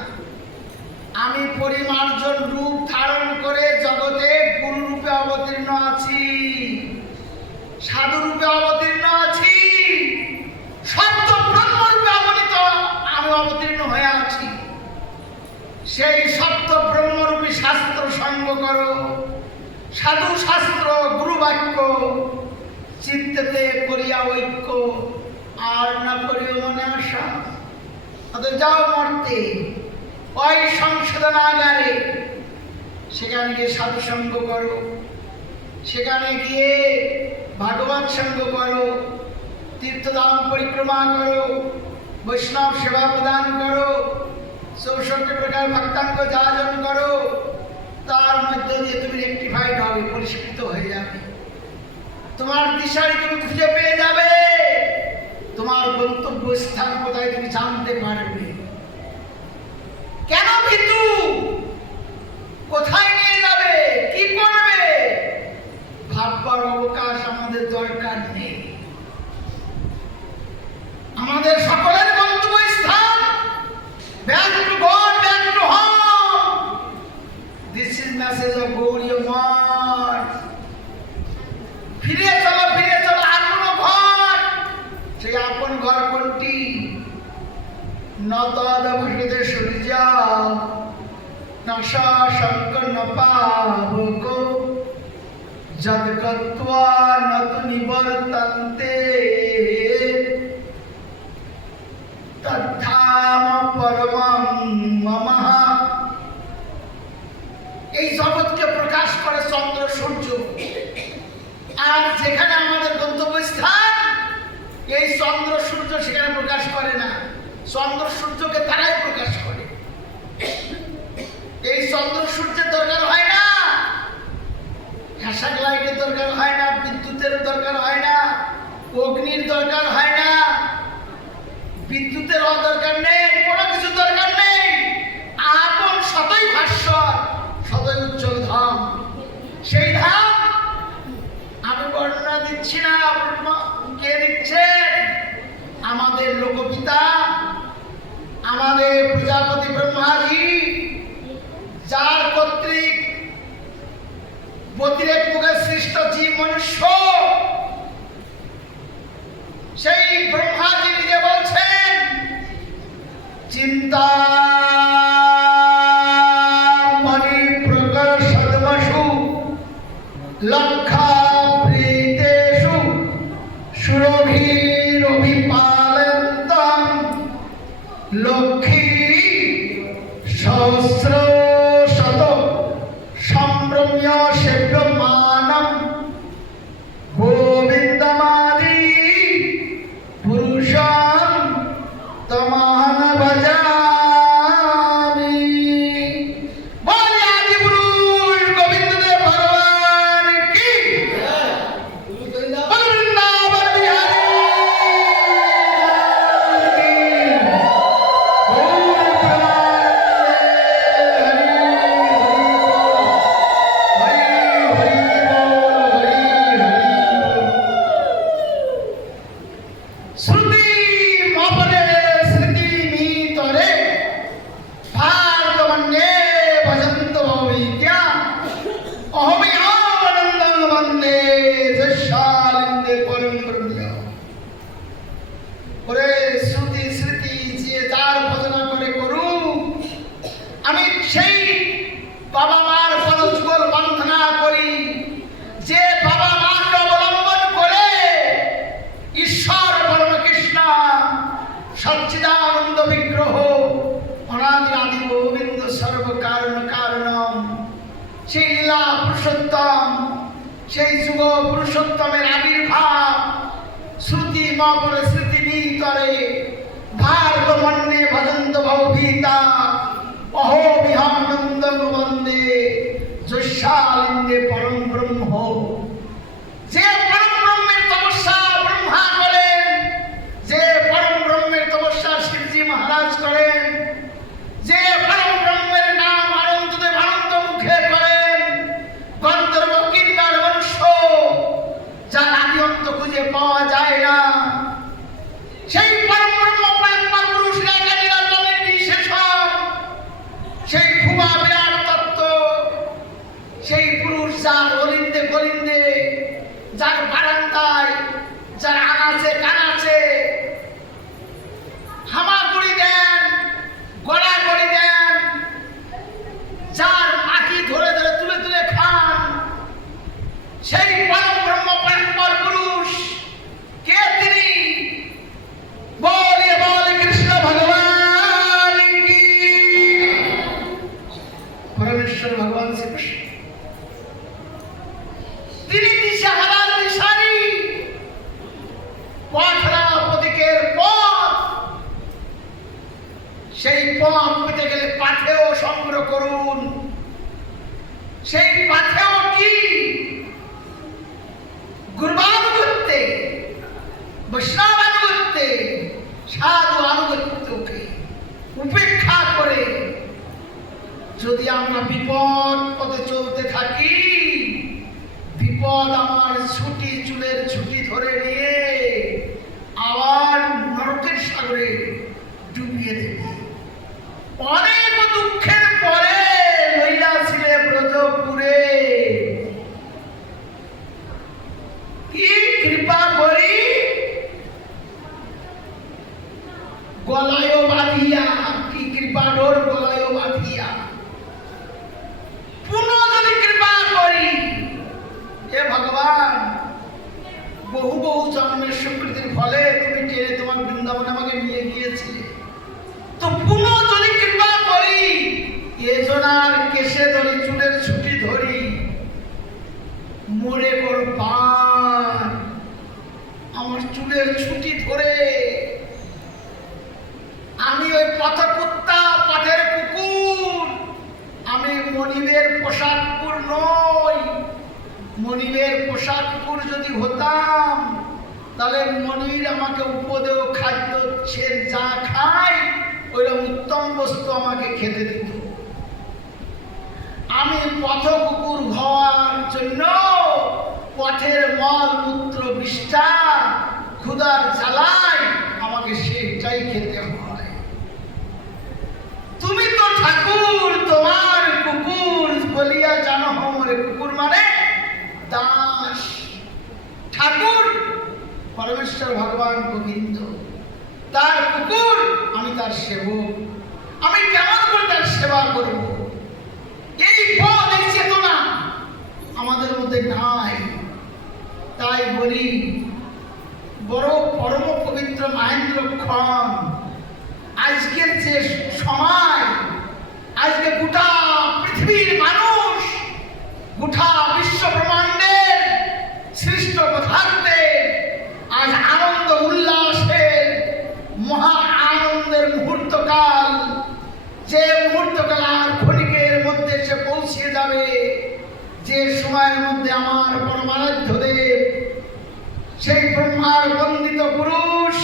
আমি পরিমার্জন রূপ ধারণ করে জগতে গুরু রূপে অবতীর্ণ আছি, সাধু রূপে অবতীর্ণ আছি, সত্য ব্রহ্ম রূপে আমি অবতীর্ণ হয়ে আছি। সেই সত্য ব্রহ্মরূপী শাস্ত্র সঙ্গ করো, সাধু শাস্ত্র গুরু বাক্য চিত্তেতে করিয়া ঐক্য, আর না করিও মনে আশা। তাদের যাও মরতে ওই সংশোধনাগারে, সেখানে গিয়ে সাধু সঙ্গ করো, সেখানে গিয়ে ভাগবত সঙ্গ করো, তীর্থধাম পরিক্রমা করো, বৈষ্ণব সেবা প্রদান করো, 64 প্রকার ভক্তাঙ্গ যাজন করো। তার মধ্যে দিয়ে তুমি রেক্টিফাইড হবে, পরিষ্কৃত হয়ে যাবে। তোমার দিশারি তুমি খুঁজে পেয়ে যাবে, তোমার গন্তব্য স্থান কোথায় তুমি জানতে পারবে। কেন ভীতু? কোথায় নিয়ে যাবে, কি করবে, ভাববার অবকাশ আমাদের দরকার নেই। আমাদের সকলের গন্তব্য স্থান back to God, back to home. This is message of Gauriya Math. ফিরে চলো আর কোনো ঘর। সেই আপন ঘর কোনটি? নতদভৃতে সূর্যা নাশা শঙ্কর নপাবক যদ্গত্বা নতু নিবর্তন্তে তদ্ধাম পরমং মমঃ। এই জগৎকে প্রকাশ করে চন্দ্র সূর্য, আর যেখানে আমাদের গন্তব্যস্থান এই চন্দ্র সূর্য সেখানে প্রকাশ করে না, চন্দ্র সূর্যকে তারাই প্রকাশ করে। এই চন্দ্র সূর্যের দরকার হয় না, হ্যাশাক লাইটের দরকার হয় না, বিদ্যুতের দরকার হয় না, অগ্নির দরকার হয় না, আমাদের লোকপিতা, আমাদের প্রজাপতি ব্রহ্মাজি, যার কর্তৃক বতিরেক মুখে সৃষ্ট জীব মনুষ্য, সেই ব্রহ্মাজি নিজে বলছেন, চিন্তা মণি প্রকর সদমসু লক্ষা প্রীতেষু সুরভিরভিপালন্তম লক্ষ্মী সহস্র শত সম্ভ্রম্য সেব্যমানম গোবিন্দমাদি পুরুষম তমহং ভজামি। বল আদি পুরুষ গোবিন্দদেব ভগবান কি, বল বৃন্দাবন বিহারী কি, গৌর প্রেমানন্দে হরি হরি বল, হরি হরি বল। শ্রুতি মপরে স্মৃতি নিতরে ভারতমন্যে ভজন্ত ভবিত্যা অহমিয়ানন্দং বন্দে যশালিন্দে পরম ব্রহ্ম। ওরে শ্রুতি স্মৃতি যে যার ভজনা করে করুক, আমি সেই বাবা মার পদযুগল বন্দনা করি, যে বাবা মাকে অবলম্বন করে ঈশ্বর পরম কৃষ্ণ সচ্চিদানন্দ বিগ্রহ অনাদি আদি গোবিন্দ সর্ব কারণ কারণম, সেই লীলা পুরুষোত্তম, সেই যুগ পুরুষোত্তমের আবির্ভাব শ্রুতি মপরে স্মৃতি নিতরে ভারত মন্যে ভজন্ত ভবভীতা অহমিহানন্দং বন্দে যশালিন্দে পরম ব্রহ্ম। যে পরম ব্রহ্মের তপস্যা ব্রহ্মা করেন, যে পরম ব্রহ্মের তপস্যা শিবজি মহারাজ করেন, যে পরম ব্রহ্মের নাম আনন্দদেব আনন্দ মুখে করেন, গন্ধর্ব কিন্নর মনুষ্য যার আদি অন্ত খুঁজে পাওয়া যায় না, সেই পরম ব্রহ্ম পরম পুরুষ একা নিরঞ্জনের বিশেষণ, সেই ভুবা বিরাট তত্ত্ব, সেই পুরুষ যার অলিন্দে গলিন্দে, যার বারান্দায়, যার আনাচে কানাচে হামাগুড়ি দেন, গড়াগড়ি দেন, যার মাটি ধরে ধরে তুলে তুলে খান, সেই পরম ব্রহ্ম পরম পুরুষ কে তিনি? বলিয়ে বল কৃষ্ণ ভগবান কি, পরমেশ্বর ভগবান শ্রীকৃষ্ণ। তিনি দিশাহারার দিশারি, পথরা প্রতীকের পথ। সেই পথ পেতে গেলে পাথেও সংগ্রহ করুন। সেই পাথেও কি? গুরবানুগত্যে, বৈষ্ণবানুগত্যে, সাধু আনুগত্যকে উপেক্ষা করে যদি আমরা বিপদ পথে চলতে থাকি, বিপদ আমার ছুটি চুলের ছুটি ধরে নিয়ে আবার নরকের সাগরে ডুবিয়ে দেবে। অনেক দুঃখের পরে লইয়া ছিলে ব্রজপুরে, কি কৃপা করি গলায় বাঁধিয়া, কি কৃপা ডোর গলায় বাঁধিয়া, পুনঃ যদি কৃপা করি, হে ভগবান বহু বহু জন্মের স্বীকৃতির ফলে তুমি টেনে তোমার বৃন্দাবনে আমাকে নিয়ে গিয়েছিলে, তো পুনঃ যদি কৃপা করি, এজনার কেশে ধরি, চুলের ছুটি ধরি, মরে করো পার আমার চুলের ছুটি ধরে, আমি ওই পথকুত্তা, পথের কুকুর, আমি মনিবের পোশাকপুর নই। মনিবের পোশাকপুর যদি হতাম, তাহলে মনির আমাকে উপদেয় খাদ্য সে যা খায় ওইরকম উত্তম বস্তু আমাকে খেতে দিত। আমি পথ কুকুর হওয়ার জন্য পথের মল মূত্র বিষ্ঠা ক্ষুধার জ্বালায় আমাকে সে সেটাই খেতে হয়। তুমি তো ঠাকুর তোমার কুকুর বলিয়া জানো মোরে, কুকুর মানে দাস। ঠাকুর পরমেশ্বর ভগবান গোবিন্দ, তার কুকুর আমি তার সেবক। আমি কেমন করে তার সেবা করব? এই পদ, এই চেতনা আমাদের মধ্যে নাই। তাই বলি, বড় পরম পবিত্র মহেন্দ্রক্ষণ আজকের যে সময়, আজকে গোটা পৃথিবীর মানুষ, গোটা বিশ্ব ব্রহ্মাণ্ডের সৃষ্ট পদার্থের আজ আনন্দ উল্লাসের মহা আনন্দের মুহূর্তকাল, যে মুহূর্তকাল আর ক্ষণিকের মধ্যে সে পৌঁছে যাবে, যে সময়ের মধ্যে আমার পরমারাধ্য দেব, সেই ব্রহ্মার বন্দিত পুরুষ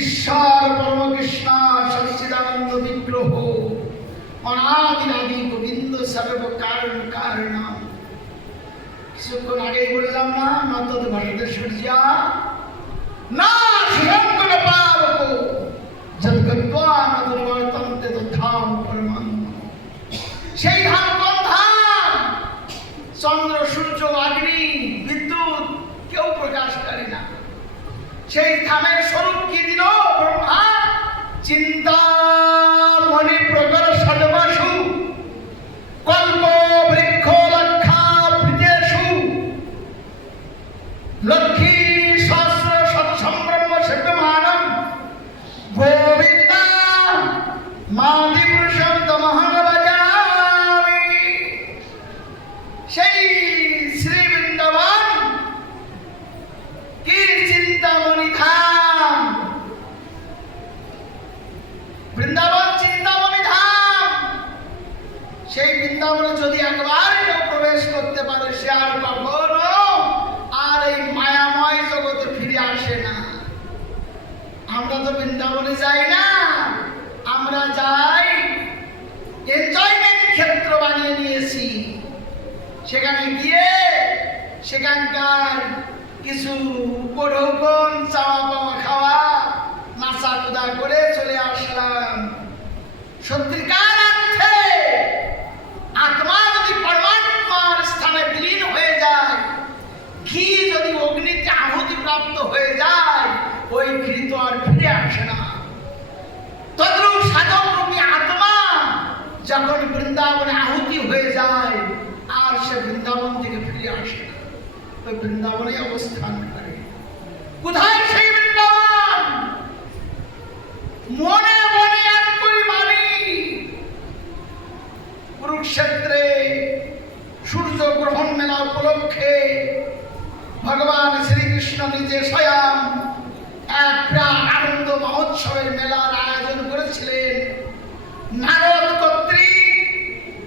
ঈশ্বর পরমকৃষ্ণ সচ্চিদানন্দ বিগ্রহ অনাদিনাদি গোবিন্দ সর্ব কারণ কারণম। কিছুক্ষণ আগেই বললাম না, নতদ ভারতের সূর্যা না শিরঙ্কন পাবক যদ্গত্বা নদুর্বর্তন্তে তদ্ধাম পরমাম। সেই ধাম কোন ধাম? চন্দ্র, সূর্য, অগ্নি, বিদ্যুৎ কেউ প্রকাশ করে না। সেই ধামের স্বরূপ কি দিল ব্রহ্মা? চিন্তামণি প্রকর সদবাসু কল্প বৃক্ষ লক্ষা বৃতেষু লক্ষ্মী সহস্র সৎসম্ভ্রম সেব্যমানম গোবিন্দা মাদি পুরুষম তমহং ভজামি। সেই শ্রী বৃন্দাবন কি চিন্তামণি ধাম, বৃন্দাবন চিন্তামণি ধাম। সেই বৃন্দাবনে যদি একবার কেউ প্রবেশ করতে পারে, সে আর কখনো আর এই মায়াময় জগতে ফিরে আসে না। আমরা তো বৃন্দাবনে যাই না, আমরা যাই এনজয়মেন্ট ক্ষেত্র বানিয়ে নিয়েছি। সেখানে গিয়ে সেখানকার কিছু উপঢৌকন, চাওয়া পাওয়া খাওয়া, নাচা কুদা করে চলে আসলাম। সত্যিকার অর্থে আত্মা যদি পরমাত্মার স্থানে বিলীন হয়ে যায়, ঘি যদি অগ্নিতে আহুতি প্রাপ্ত হয়ে যায়, ওই ঘি তো আর ফিরে আসে না। তদ্রূপ সাধক রূপী আত্মা যখন বৃন্দাবনে আহুতি হয়ে যায়, আর সে বৃন্দাবন থেকে ফিরে আসে না, ওই বৃন্দাবনে অবস্থান করে। কোথায় সেই বৃন্দাবন? মনে মনে এক করি মানি। কুরুক্ষেত্রে সূর্য গ্রহণ মেলা উপলক্ষে ভগবান শ্রীকৃষ্ণ নিজে স্বয়ং এক প্রাণ আনন্দ মহোৎসবের মেলার আয়োজন করেছিলেন। নারদ কর্তৃক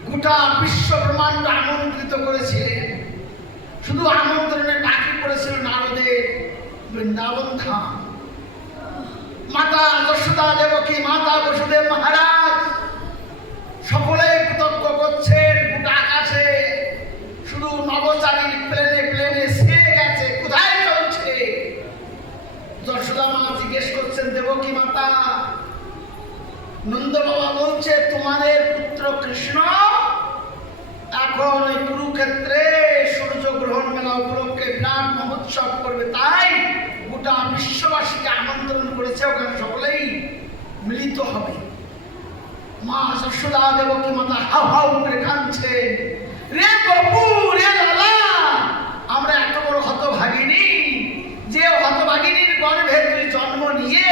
গোটা বিশ্ব ব্রহ্মাণ্ড আমন্ত্রিত করেছিলেন। শুধু আমন্ত্রণে ডাকি পড়েছিল নারদের বৃন্দাবন ধাম। মাতা যশোদা দেবকী, মাতা বসুদেব মহারাজ সকলে কৃতজ্ঞ করছেন। গোটা আকাশে শুধু নবচারীর প্লেনে প্লেনে সে গেছে, কোথায় চলছে? যশোদা মা জিজ্ঞেস করছেন, দেবকী মাতা, নন্দ বাবা বলছে তোমাদের পুত্র কৃষ্ণ এখন এই কুরুক্ষেত্রে সূর্য গ্রহণ মেলা উপলক্ষে বিরাট মহোৎসব করবে, তাই গোটা বিশ্ববাসীকে আমন্ত্রণ করেছে, ওখানে সকলেই মিলিত হবে। মা যশোদা দেবকী মাতা হাউ হাউ করে কাঁদছে, রে বাবু, রে লালা, আমরা এত বড় হতভাগিনী, যে হতভাগিনীর গর্ভে তুই জন্ম নিয়ে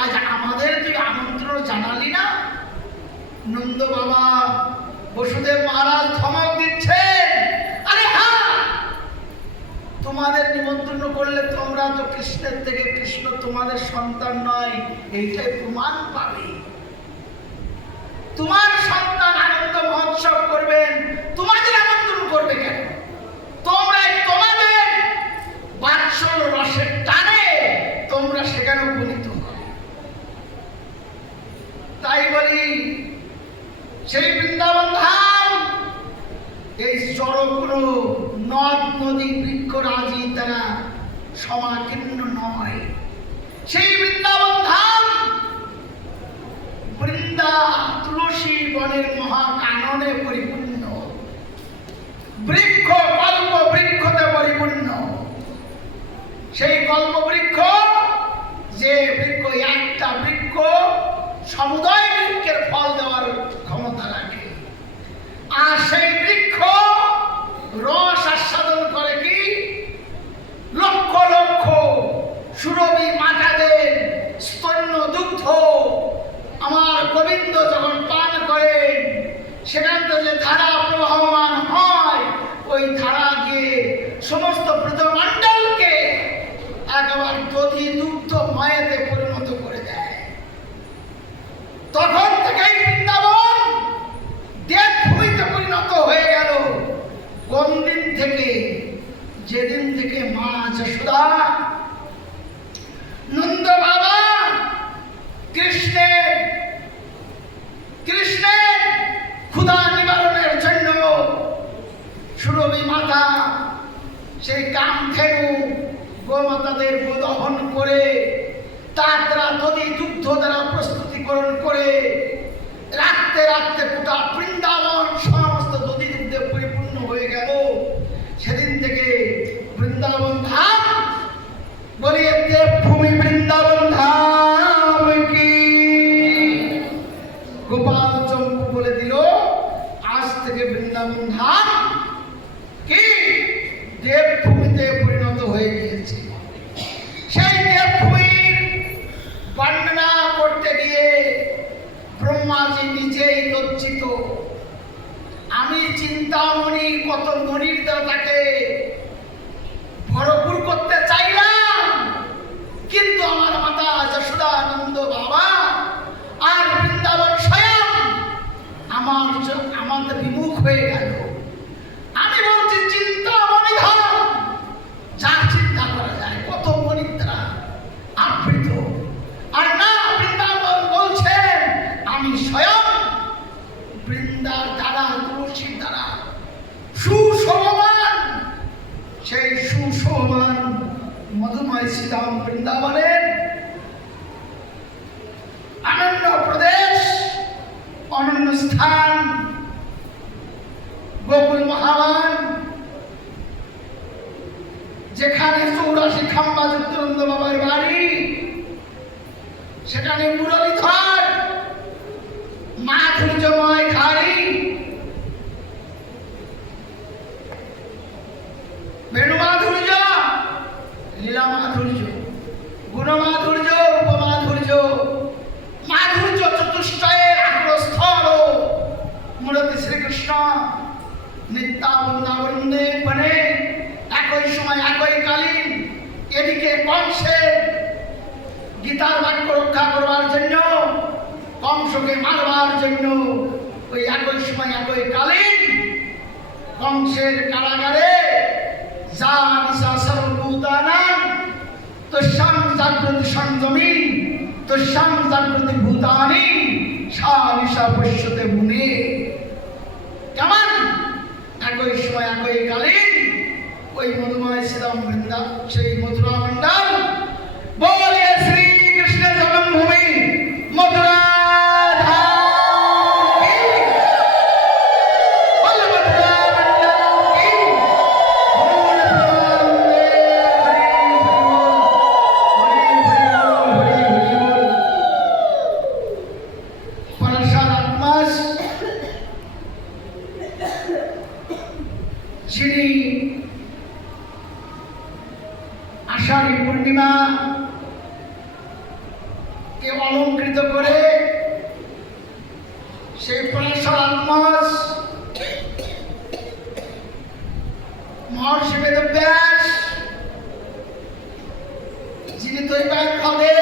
আজ আমাদের তুই আমন্ত্রণ জানালি না। নন্দ বাবা বসুদেব মহারাজ ধমক দিচ্ছেন, আরে হ্যাঁ, তোমাদের নিমন্ত্রণ করলে তোমরা তো কৃষ্ণের থেকে কৃষ্ণ তোমাদের সন্তান নয়, এইটাই প্রমাণ পাবে। তোমার সন্তান আনন্দ মহোৎসব করবেন, তোমাদের আমন্ত্রণ করবে কেন? তোমরা তোমাদের বাৎসল রসের টানে তোমরা সেখানে উপনীত হবে। তাই বলি, সেই বৃন্দাবন ধাম এই জড় কোনো নদ নদী বৃক্ষরাজি দ্বারা সমাকীর্ণ নয়। সেই বৃন্দাবন ধাম বৃক্ষ, একটা বৃক্ষ সমুদয় বৃক্ষের ফল দেওয়ার ক্ষমতা রাখে। আর সেই বৃক্ষ রস আস্বাদন করে কি লক্ষ লক্ষ সুরভি মাতাদের স্তন্য দুগ্ধ আমার গোবিন্দ যখন পান করেন, সেখান থেকে যে ধারা প্রবাহমান হয়, ওই ধারা গিয়ে সমস্ত ব্রজমণ্ডলকে একেবারে দধি দুগ্ধ ময়েতে পরিণত করে দেয়। তখন থেকেই বৃন্দাবন দেবভূমিতে পরিণত হয়ে গেল। কোন দিন থেকে? যেদিন থেকে মা যশোদা নন্দ বাবা কৃষ্ণের ক্ষুধা নিবারণের জন্য সুরভি মাতা সেই কামধেনু গোমাতাদের দহন করে তার দ্বারা দধি দুগ্ধ দ্বারা প্রস্তুতিকরণ করে রাখতে রাখতে গোটা বৃন্দাবন সমস্ত দধি দুগ্ধে পরিপূর্ণ হয়ে গেল। সেদিন থেকে বৃন্দাবন ধাম বলিয়ে দেবভূমি বৃন্দাবন ধাম কি। গোপাল চম্পু বলে দিল, আজ থেকে বৃন্দাবন ধাম কি দেবভূমিতে পরিণত হয়ে গিয়েছে। সেই দেবভূমির বর্ণনা করতে গিয়ে ব্রহ্মাজি নিজেই লজ্জিত। আমি চিন্তামণি কত মনির দ্বারা তাকে ভরপুর করতে চাইলাম, কিন্তু আমার মাতা যশোদানন্দ বাবা আর বৃন্দাবন স্বয়ং আমাদের বিমুখ হয়ে গেল। আমি বলছি চিন্তামণি ধাম, যা চিন্তা করা যায় কত মনির দ্বারা আবৃত। আর না, বৃন্দাবন বলছেন আমি স্বয়ং বৃন্দার দ্বারা তুলসীর দ্বারা সুশোভমান, সেই সুশোভমান মধুময় শ্রীধাম বৃন্দাবনের অনন্য প্রদেশ, অনন্য স্থান, গোকুল মহাবান, যেখানে 84 খাম্বা যুক্তানন্দ বাবার বাড়ি, সেখানে মুরলীধর মাধুর্যময় ঘাড়ি, বেণু মাধুর্য, লীলা মাধুর্য, গুণ মাধুর্য, রূপ মাধুর্য, মাধুর্য চতুষ্টয়ের আগ্রস্থল মূরতি শ্রীকৃষ্ণ নিত্যাবৃন্দাবৃন্দে বনে একই সময় একই কালীন এদিকে কংসের গীতার বাক্য রক্ষা করবার জন্য, কংসকে মারবার জন্য, ওই একই সময় একই কালীন কংসের কারাগারে যা নিশা সর্বভূতানাং তস্যাং জাগ্রতি সংযমী তস্যাং জাগ্রতি ভূতানি সা নিশা পশ্যতে মুনে। কেমন একই সময় একই কালীন ওই মধুময় শ্রীরাম বৃন্দা সেই মথুরা মন্ডল বলে শ্রীকৃষ্ণ জন্মভূমি মথুরা আষাঢ়ী পূর্ণিমা কে অলঙ্কৃত করে সেই পরাশর মাস মহর্ষি বেদব্যাস যিনি দৈবায়ন হবে,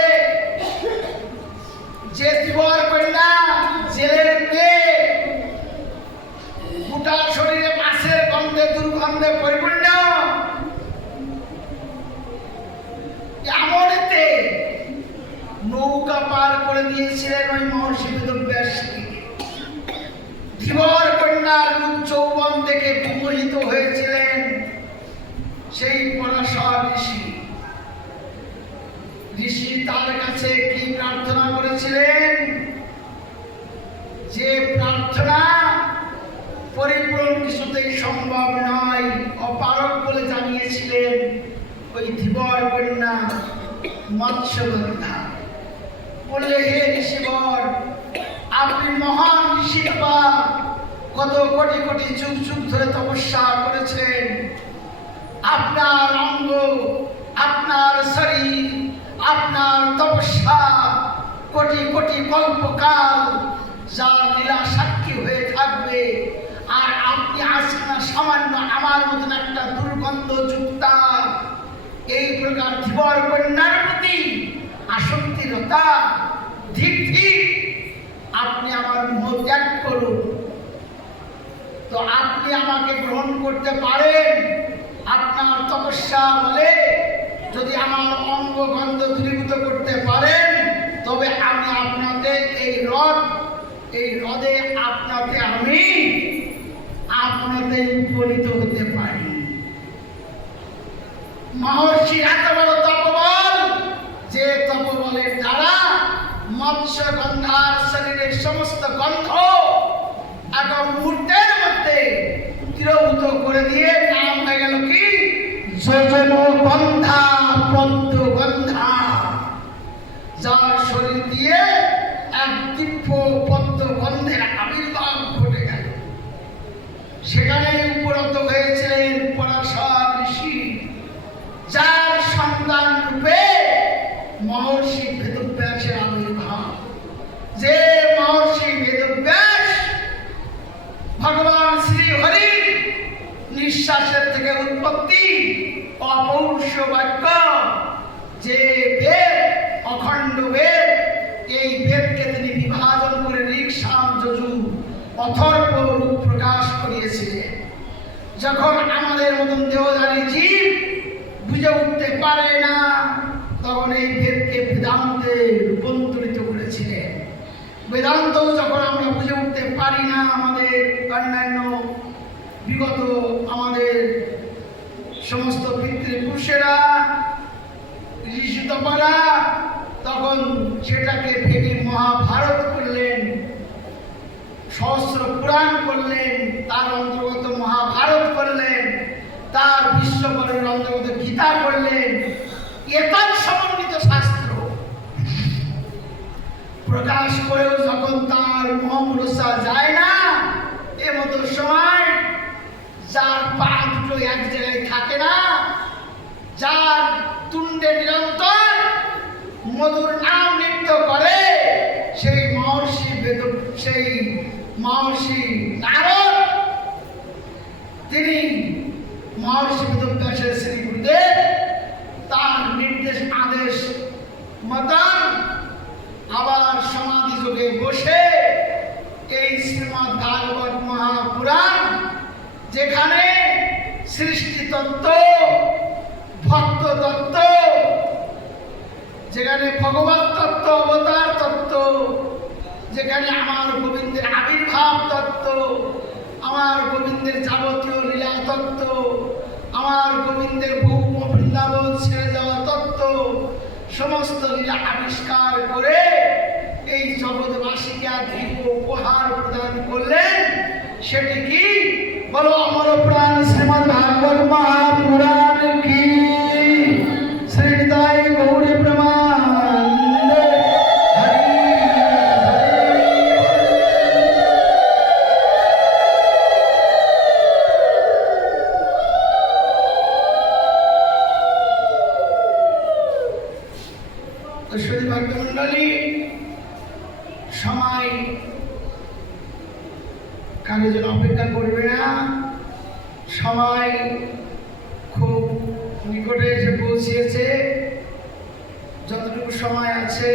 যে দিবর কন্যা জেলের মেয়ে, গোটা শরীরে মাছের গন্ধে দুর্গন্ধে পরিপূর্ণ, এমনতে নৌকা পার করে দিয়েছিলেন ওই মহর্ষি বেদব্যাসকে। ধীবর কন্যার রূপ যৌবন দেখে বিমোহিত হয়েছিলেন সেই পরাশর ঋষি। ঋষি তার কাছে কি প্রার্থনা করেছিলেন? যে প্রার্থনা পরিপূরণ কিছুতেই সম্ভব নয়, অপারক বলে জানিয়েছিলেন ওই ধীবর কন্যা মৎস্যগন্ধা। মহর্ষি বাবা কত কোটি কোটি যুগ যুগ ধরে তপস্যা করেছেন। আপনার অঙ্গ, আপনার শরীর, আপনার তপস্যা কোটি কোটি কল্পকাল যার লীলা সাক্ষী হয়ে থাকবে। আর আপনি আছেন না সামান্য আমার মতন একটা দুর্গন্ধযুক্তা এই প্রকার ধীবর কন্যার প্রতি আসক্তিরতা। ঠিক ঠিক আপনি আমার মোহ ত্যাগ করুন, তো আপনি আমাকে গ্রহণ করতে পারেন। আপনার তপস্যা বলে যদি আমার অঙ্গ গন্ধ দূরীভূত করতে পারেন তবে আমি আপনাকে এই হ্রদে আমি আপনাতে উপনীত হতে পারি। মহর্ষি এত বড় তপবল, যে তপবলের দ্বারা মৎস্য গন্ধার শরীরের সমস্ত গন্ধ এক মুহূর্তের মধ্যে তিরোভূত করে দিয়ে নাম হয়ে গেল কি যোজন গন্ধা পদ্ম গন্ধা। যার শরীর দিয়ে এক দিব্য পদ্ম গন্ধের আবির্ভাব ঘটে গেল। সেখানে উপরত হয়েছিলেন পরাশর ঋষি, যার সন্তান রূপে মহর্ষি বেদব্যাসের আবির্ভাব। যে মহর্ষি বেদব্যাস ভগবান শ্রী হরির নিঃশ্বাসের থেকে উৎপত্তি, অপৌরুষ বাক্য, যে বেদ অখণ্ড বেদ, এই বেদকে তিনি বিভাজন করে ঋক, সাম, যজুর, অথর্ব রূপ প্রকাশ করিয়েছিলেন। যখন আমাদের মতন দেহধারী জীব বুঝে উঠতে পারে না, তখন এই বেদকে বেদান্তে রূপান্তরিত করেছিলেন। বেদান্ত যখন আমরা বুঝে উঠতে পারি না, আমাদের অন্যান্য বিগত আমাদের সমস্ত পিতৃপুরুষেরা, ঋষিতপারা তখন সেটাকে ভেঙে মহাভারত করলেন, সহস্র পুরাণ করলেন, তার অন্তর্গত মহাভারত করলেন, তার বিশ্বকরের অন্তর্গত গীতা করলেন। এতৎ সমন্বিত শাস্ত্র প্রকাশ করেও যখন তার মহামূলসা যায় না, এমতো সময় যার পা দুটো এক জায়গায় থাকে না, যার তুণ্ডে নিরন্তর মধুর নাম নৃত্য করে, সেই মহর্ষি নারদ, তিনি মহর্ষি বেদব্যাসের শ্রী গুরুদেব তার নির্দেশ আদেশ মতন আবার সমাধি যোগে বসে এই শ্রীমদ্ ভাগবত মহাপুরাণ, যেখানে সৃষ্টি তত্ত্ব, ভক্ত তত্ত্ব, যেখানে ভগবত তত্ত্ব, অবতার তত্ত্ব, যেখানে আমার গোবিন্দের আবির্ভাব তত্ত্ব, আমার গোবিন্দের যাবতীয় লীলা তত্ত্ব, আমার গোবিন্দের ভৌম বৃন্দাবন ছেড়ে যাওয়া তত্ত্ব, সমস্ত লীলা আবিষ্কার করে এই জগৎবাসীকে দিব্য উপহার প্রদান করলেন। সেটি কি বলো? অমর প্রাণ শ্রীমদ্ ভাগবত মহাপুরাণ কি শ্রী নিতাই গৌরী প্রেমানন্দে হরি হরি। ভক্তমণ্ডলী, সময় কারোর জন্য অপেক্ষা করবে না। সময় খুব নিকটে এসে পৌঁছিয়েছে। যতটুকু সময় আছে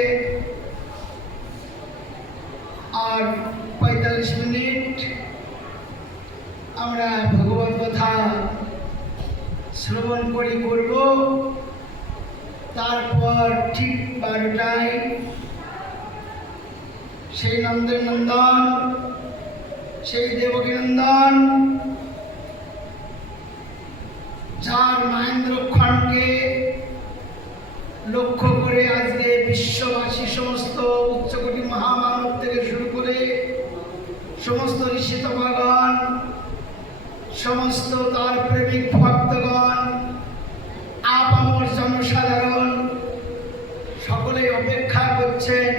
আর 45 মিনিট আমরা ভগবত কথা শ্রবণ করব। তারপর ঠিক 12টায় সেই নন্দের নন্দন, সেই দেবকী নন্দন, যার মহেন্দ্রক্ষণকে লক্ষ্য করে আজকে বিশ্ববাসী সমস্ত উচ্চকোটি মহামানব থেকে শুরু করে সমস্ত ঋষিতমাগণ, সমস্ত তার প্রেমিক ভক্তগণ, আপামর জনসাধারণ সকলে অপেক্ষা করছেন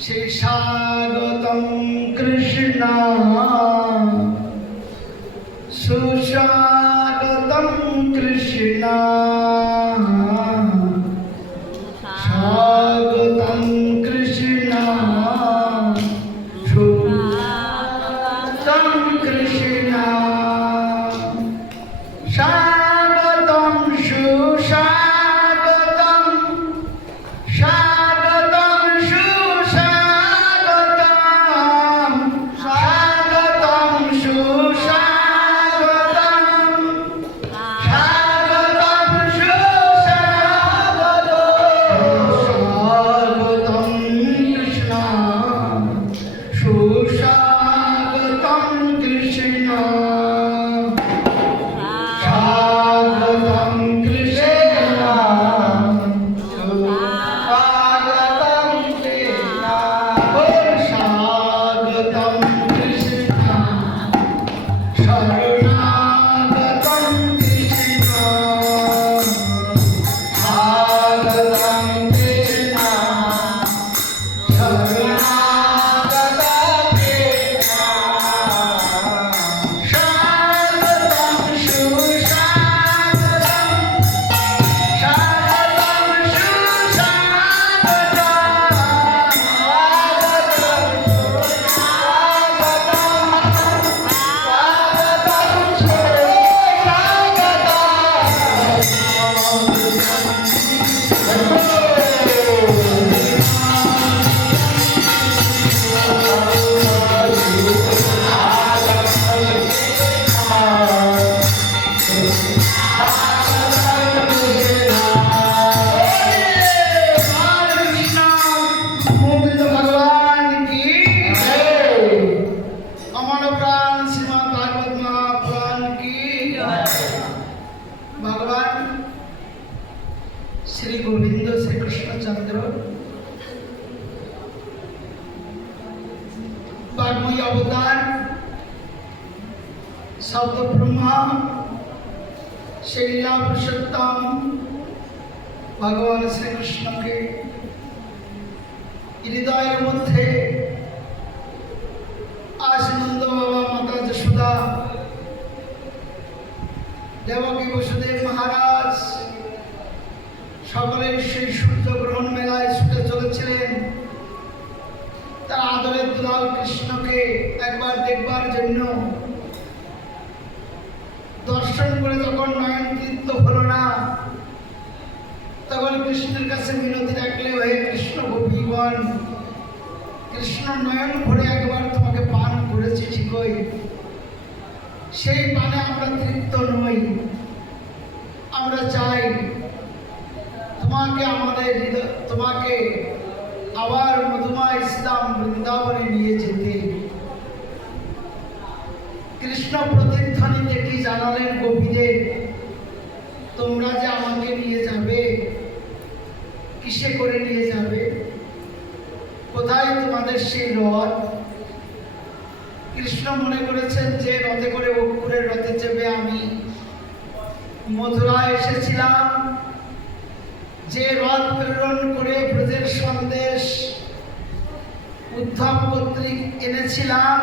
श्री स्वागतम कृष्ण सुस्वागतम कृष्ण स्वागतम कृष्ण सुस्वागतम कृष्ण स्वागतम सुस्वागतम स्वागतम सुस्वागतम स्वागतम सुस्वागतम स्वागतम सुस्वागतम सुस्वागतम कृष्ण स्वागतम कृष्ण स्वागतम कृष्ण स्वागतम कृष्ण शरणागतम कृष्ण स्वागतम कृष्ण शरणागतम कृष्ण स्वागतम सुस्वागतम स्वागतम गोविंद भगवान की अमर प्राण श्रीमद् भागवत महापुराण की भगवान श्री गोविंद श्री कृष्णचंद्र वाग्मय अवतार शब्द ब्रह्मा शैला पुरुषोत्तम भगवान श्री कृष्ण के हृदय मध्य आज नंद बाबा माता यशोदा देवकी वसुदेव महाराज সকলের সেই সূর্য গ্রহণ মেলায় ছুটে চলেছিলেন তার আদরের দুলাল কৃষ্ণকে একবার দেখবার জন্য দর্শন করে যখন নয়ন তৃপ্ত হলো না তখন কৃষ্ণের কাছে মিনতি রাখলে হে কৃষ্ণ গোপীগণ কৃষ্ণ নয়ন ভরে একবার তোমাকে পান করেছি ঠিকই সেই পানে আমরা তৃপ্ত নই আমরা চাই তোমাকে আমাদের তোমাকে আবার মধুমা ইসলাম বৃন্দাবনে নিয়ে যেতে কৃষ্ণ প্রতিধ্বনিতে কি জানালেন গোপীদের তোমরা যে আমাকে নিয়ে যাবে কিসে করে নিয়ে যাবে কোথায় তোমাদের সেই রথ কৃষ্ণ মনে করেছেন যে রথে করে অক্ষুরের রথে চেপে আমি মথুরায় এসেছিলাম যে রথ প্রেরণ করে ব্রজের সন্দেশ উদ্ধব কর্তৃক এনেছিলাম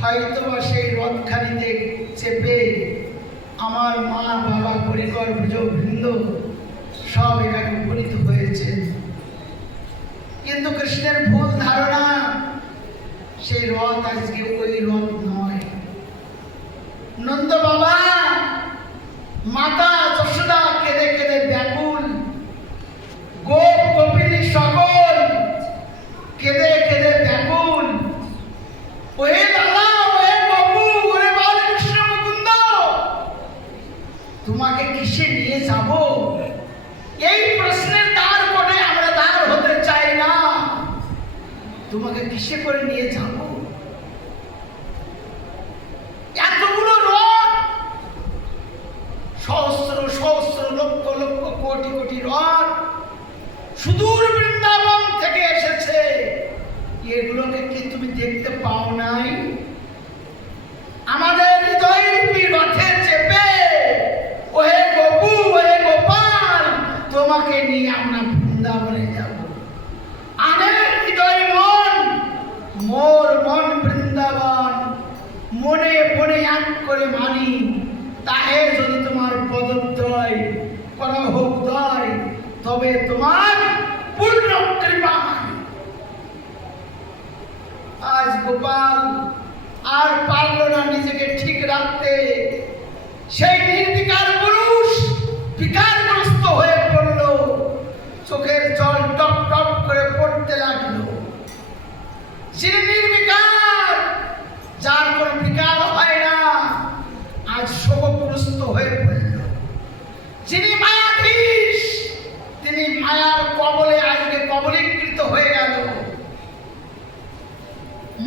হয়তো সেই রথখানিতে চেপে আমার মা বাবা পরিকর ব্রজবৃন্দ সব এখানে উপনীত হয়েছে কিন্তু কৃষ্ণের ভুল ধারণা সেই রথ আজকে ওই রথ নয় নন্দ বাবা মাতা যশোদা কেঁদে কেঁদে ব্যাকুল গোপ গোপিনী সকল কেঁদে কেঁদে ব্যাকুল ওহে দাদা ওহে বাবু ওরে বালকৃষ্ণ মুকুন্দ তোমাকে কিসে নিয়ে যাব এই প্রশ্নের দ্বার কোটে আমরা দ্বার হতে চাই না তোমাকে কিসে করে নিয়ে যাব এতগুলো রথ সহস্র সহস্র লক্ষ লক্ষ কোটি কোটি রথ সুদূর বৃন্দাবন থেকে এসেছে এগুলোকে কি তুমি দেখতে পাও নাই আমাদের হৃদয়রূপী রথে চেপে ওহে গোপু ওহে গোপাল তোমাকে নিয়ে আমরা বৃন্দাবনে যাব আমাদের হৃদয় ঠিক রাখতে সেই নির্বিকার পুরুষ বিকারগ্রস্ত হয়ে পড়ল, চোখের জল টপ টপ করে পড়তে লাগলো। যিনি নির্বিকার, যার কোনো বিকার হয় না, আজ শোকগ্রস্ত হয়ে পড়ল। যিনি মায়াধীশ, তিনি মায়ার কবলে আজকে কবলীকৃত হয়ে গেল।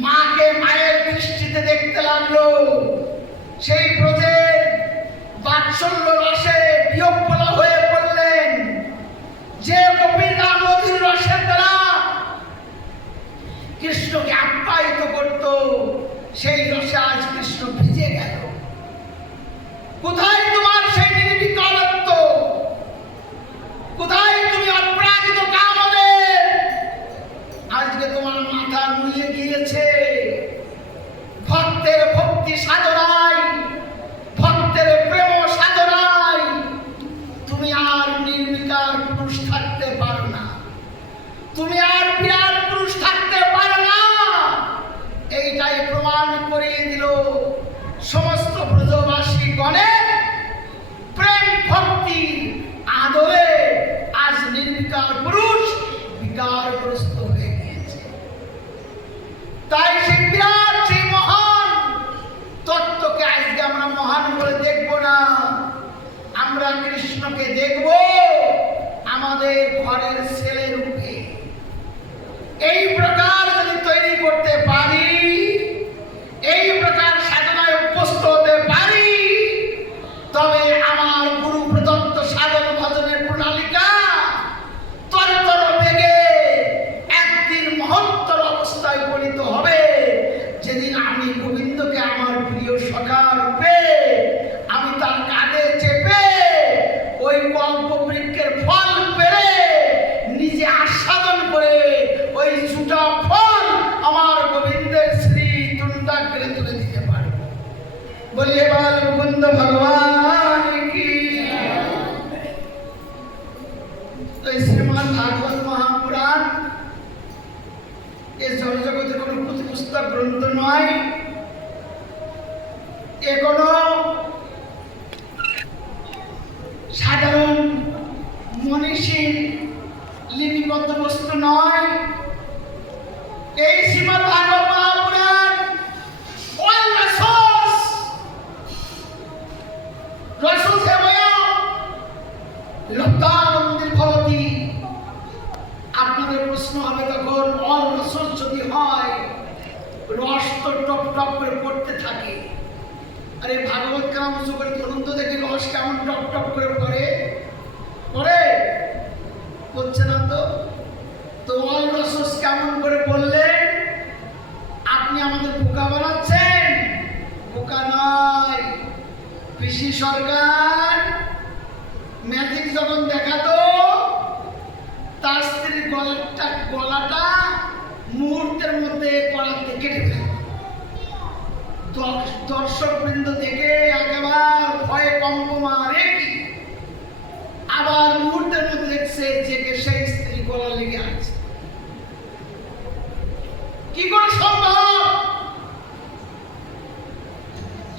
মাকে মায়ের দৃষ্টিতে দেখতে লাগলো। সেই ব্রজের বাৎসল্য রসে বিহ্বলা হয়ে পড়লেন। যে গোপীরা নদীর রসের দ্বারা কৃষ্ণকে আপ্যায়িত করত, সেই রসে আজ কৃষ্ণ ভিজে গেল। কোথায় তোমার সেই নির্বিকারত্ব? কোথায় তুমি অপরাজিত কামদের? আজকে তোমার মাথা নুয়ে গিয়েছে। ভক্তের ভক্তি সাধনায়, ভক্তের প্রেম সাধনায় তুমি আর নির্বিকার পুরুষ থাকতে পারো না, তুমি আর বিরাট পুরুষ থাকতে পারো না। এইটাই প্রমাণ করিয়ে দিল সমস্ত ব্রজবাসী গণের প্রেম ভক্তি আদরে আজ নির্বিকার পুরুষ বিকারগ্রস্ত হয়ে গিয়েছে। তাই সেই বিরাট, সেই মহান তত্ত্বকে আজকে আমরা মহান বলে দেখব না, আমরা কৃষ্ণকে দেখব আমাদের ঘরের ছেলে রূপে। এই প্রকার যদি তৈরি করতে পারি, এই প্রকার সাধনায় অভ্যস্ত হতে পারি, তবে আমার গুরু প্রদত্ত সাধন ভজনের প্রণালিকা তরতর বেগে একদিন মহত্তর অবস্থায় উপনীত হবে। যেদিন আমি গোবিন্দকে আমার প্রিয় সখা রূপে আমি তার কাঁধে চেপে ওই কল্পবৃক্ষের ফল পেরে নিজে আস্বাদন করে ওই ছুটা ফল আমার গোবিন্দের শ্রী তুণ্ডাগ্রে তুলে দিতে পারব। বলি এবার মুকুন্দ ভগবান কি। শ্রীমদ্ ভাগবত মহাপুরাণ এ জগতের কোন পুস্তক গ্রন্থ নয়, এ কোন সাধারণ মনীষীর লিপিবদ্ধ বস্তু নয়। এই শ্রীমদ্ ভাগবত মহাপুরাণ all রসোসেবয়া লব্ধানন্দের ভবতি। আপনাদের প্রশ্ন হবে তখন, অল রসস যদি হয়, রস তো টপ টপ করে পড়তে থাকে। আরে ভাগবত কেমন উঁচু করে ধরুন তো দেখি, রস কেমন টপ টপ করে পড়ে? পড়ছে না তো। তো অল রসস কেমন করে বললেন? আপনি আমাদের বোকা বানাচ্ছেন? বোকা নয়। পিসি সরকার ম্যাজিক যখন দেখাতো, তার স্ত্রীর গলাটা মুহূর্তের মধ্যে কলাতে কেটে ফেলত। দর্শক বৃন্দ থেকে একেবারে ভয়ে কম্পমা রেখে আবার মুহূর্তের মধ্যে দেখছে যে সেই স্ত্রী গলা লেগে আছে। কি করে সম্ভব?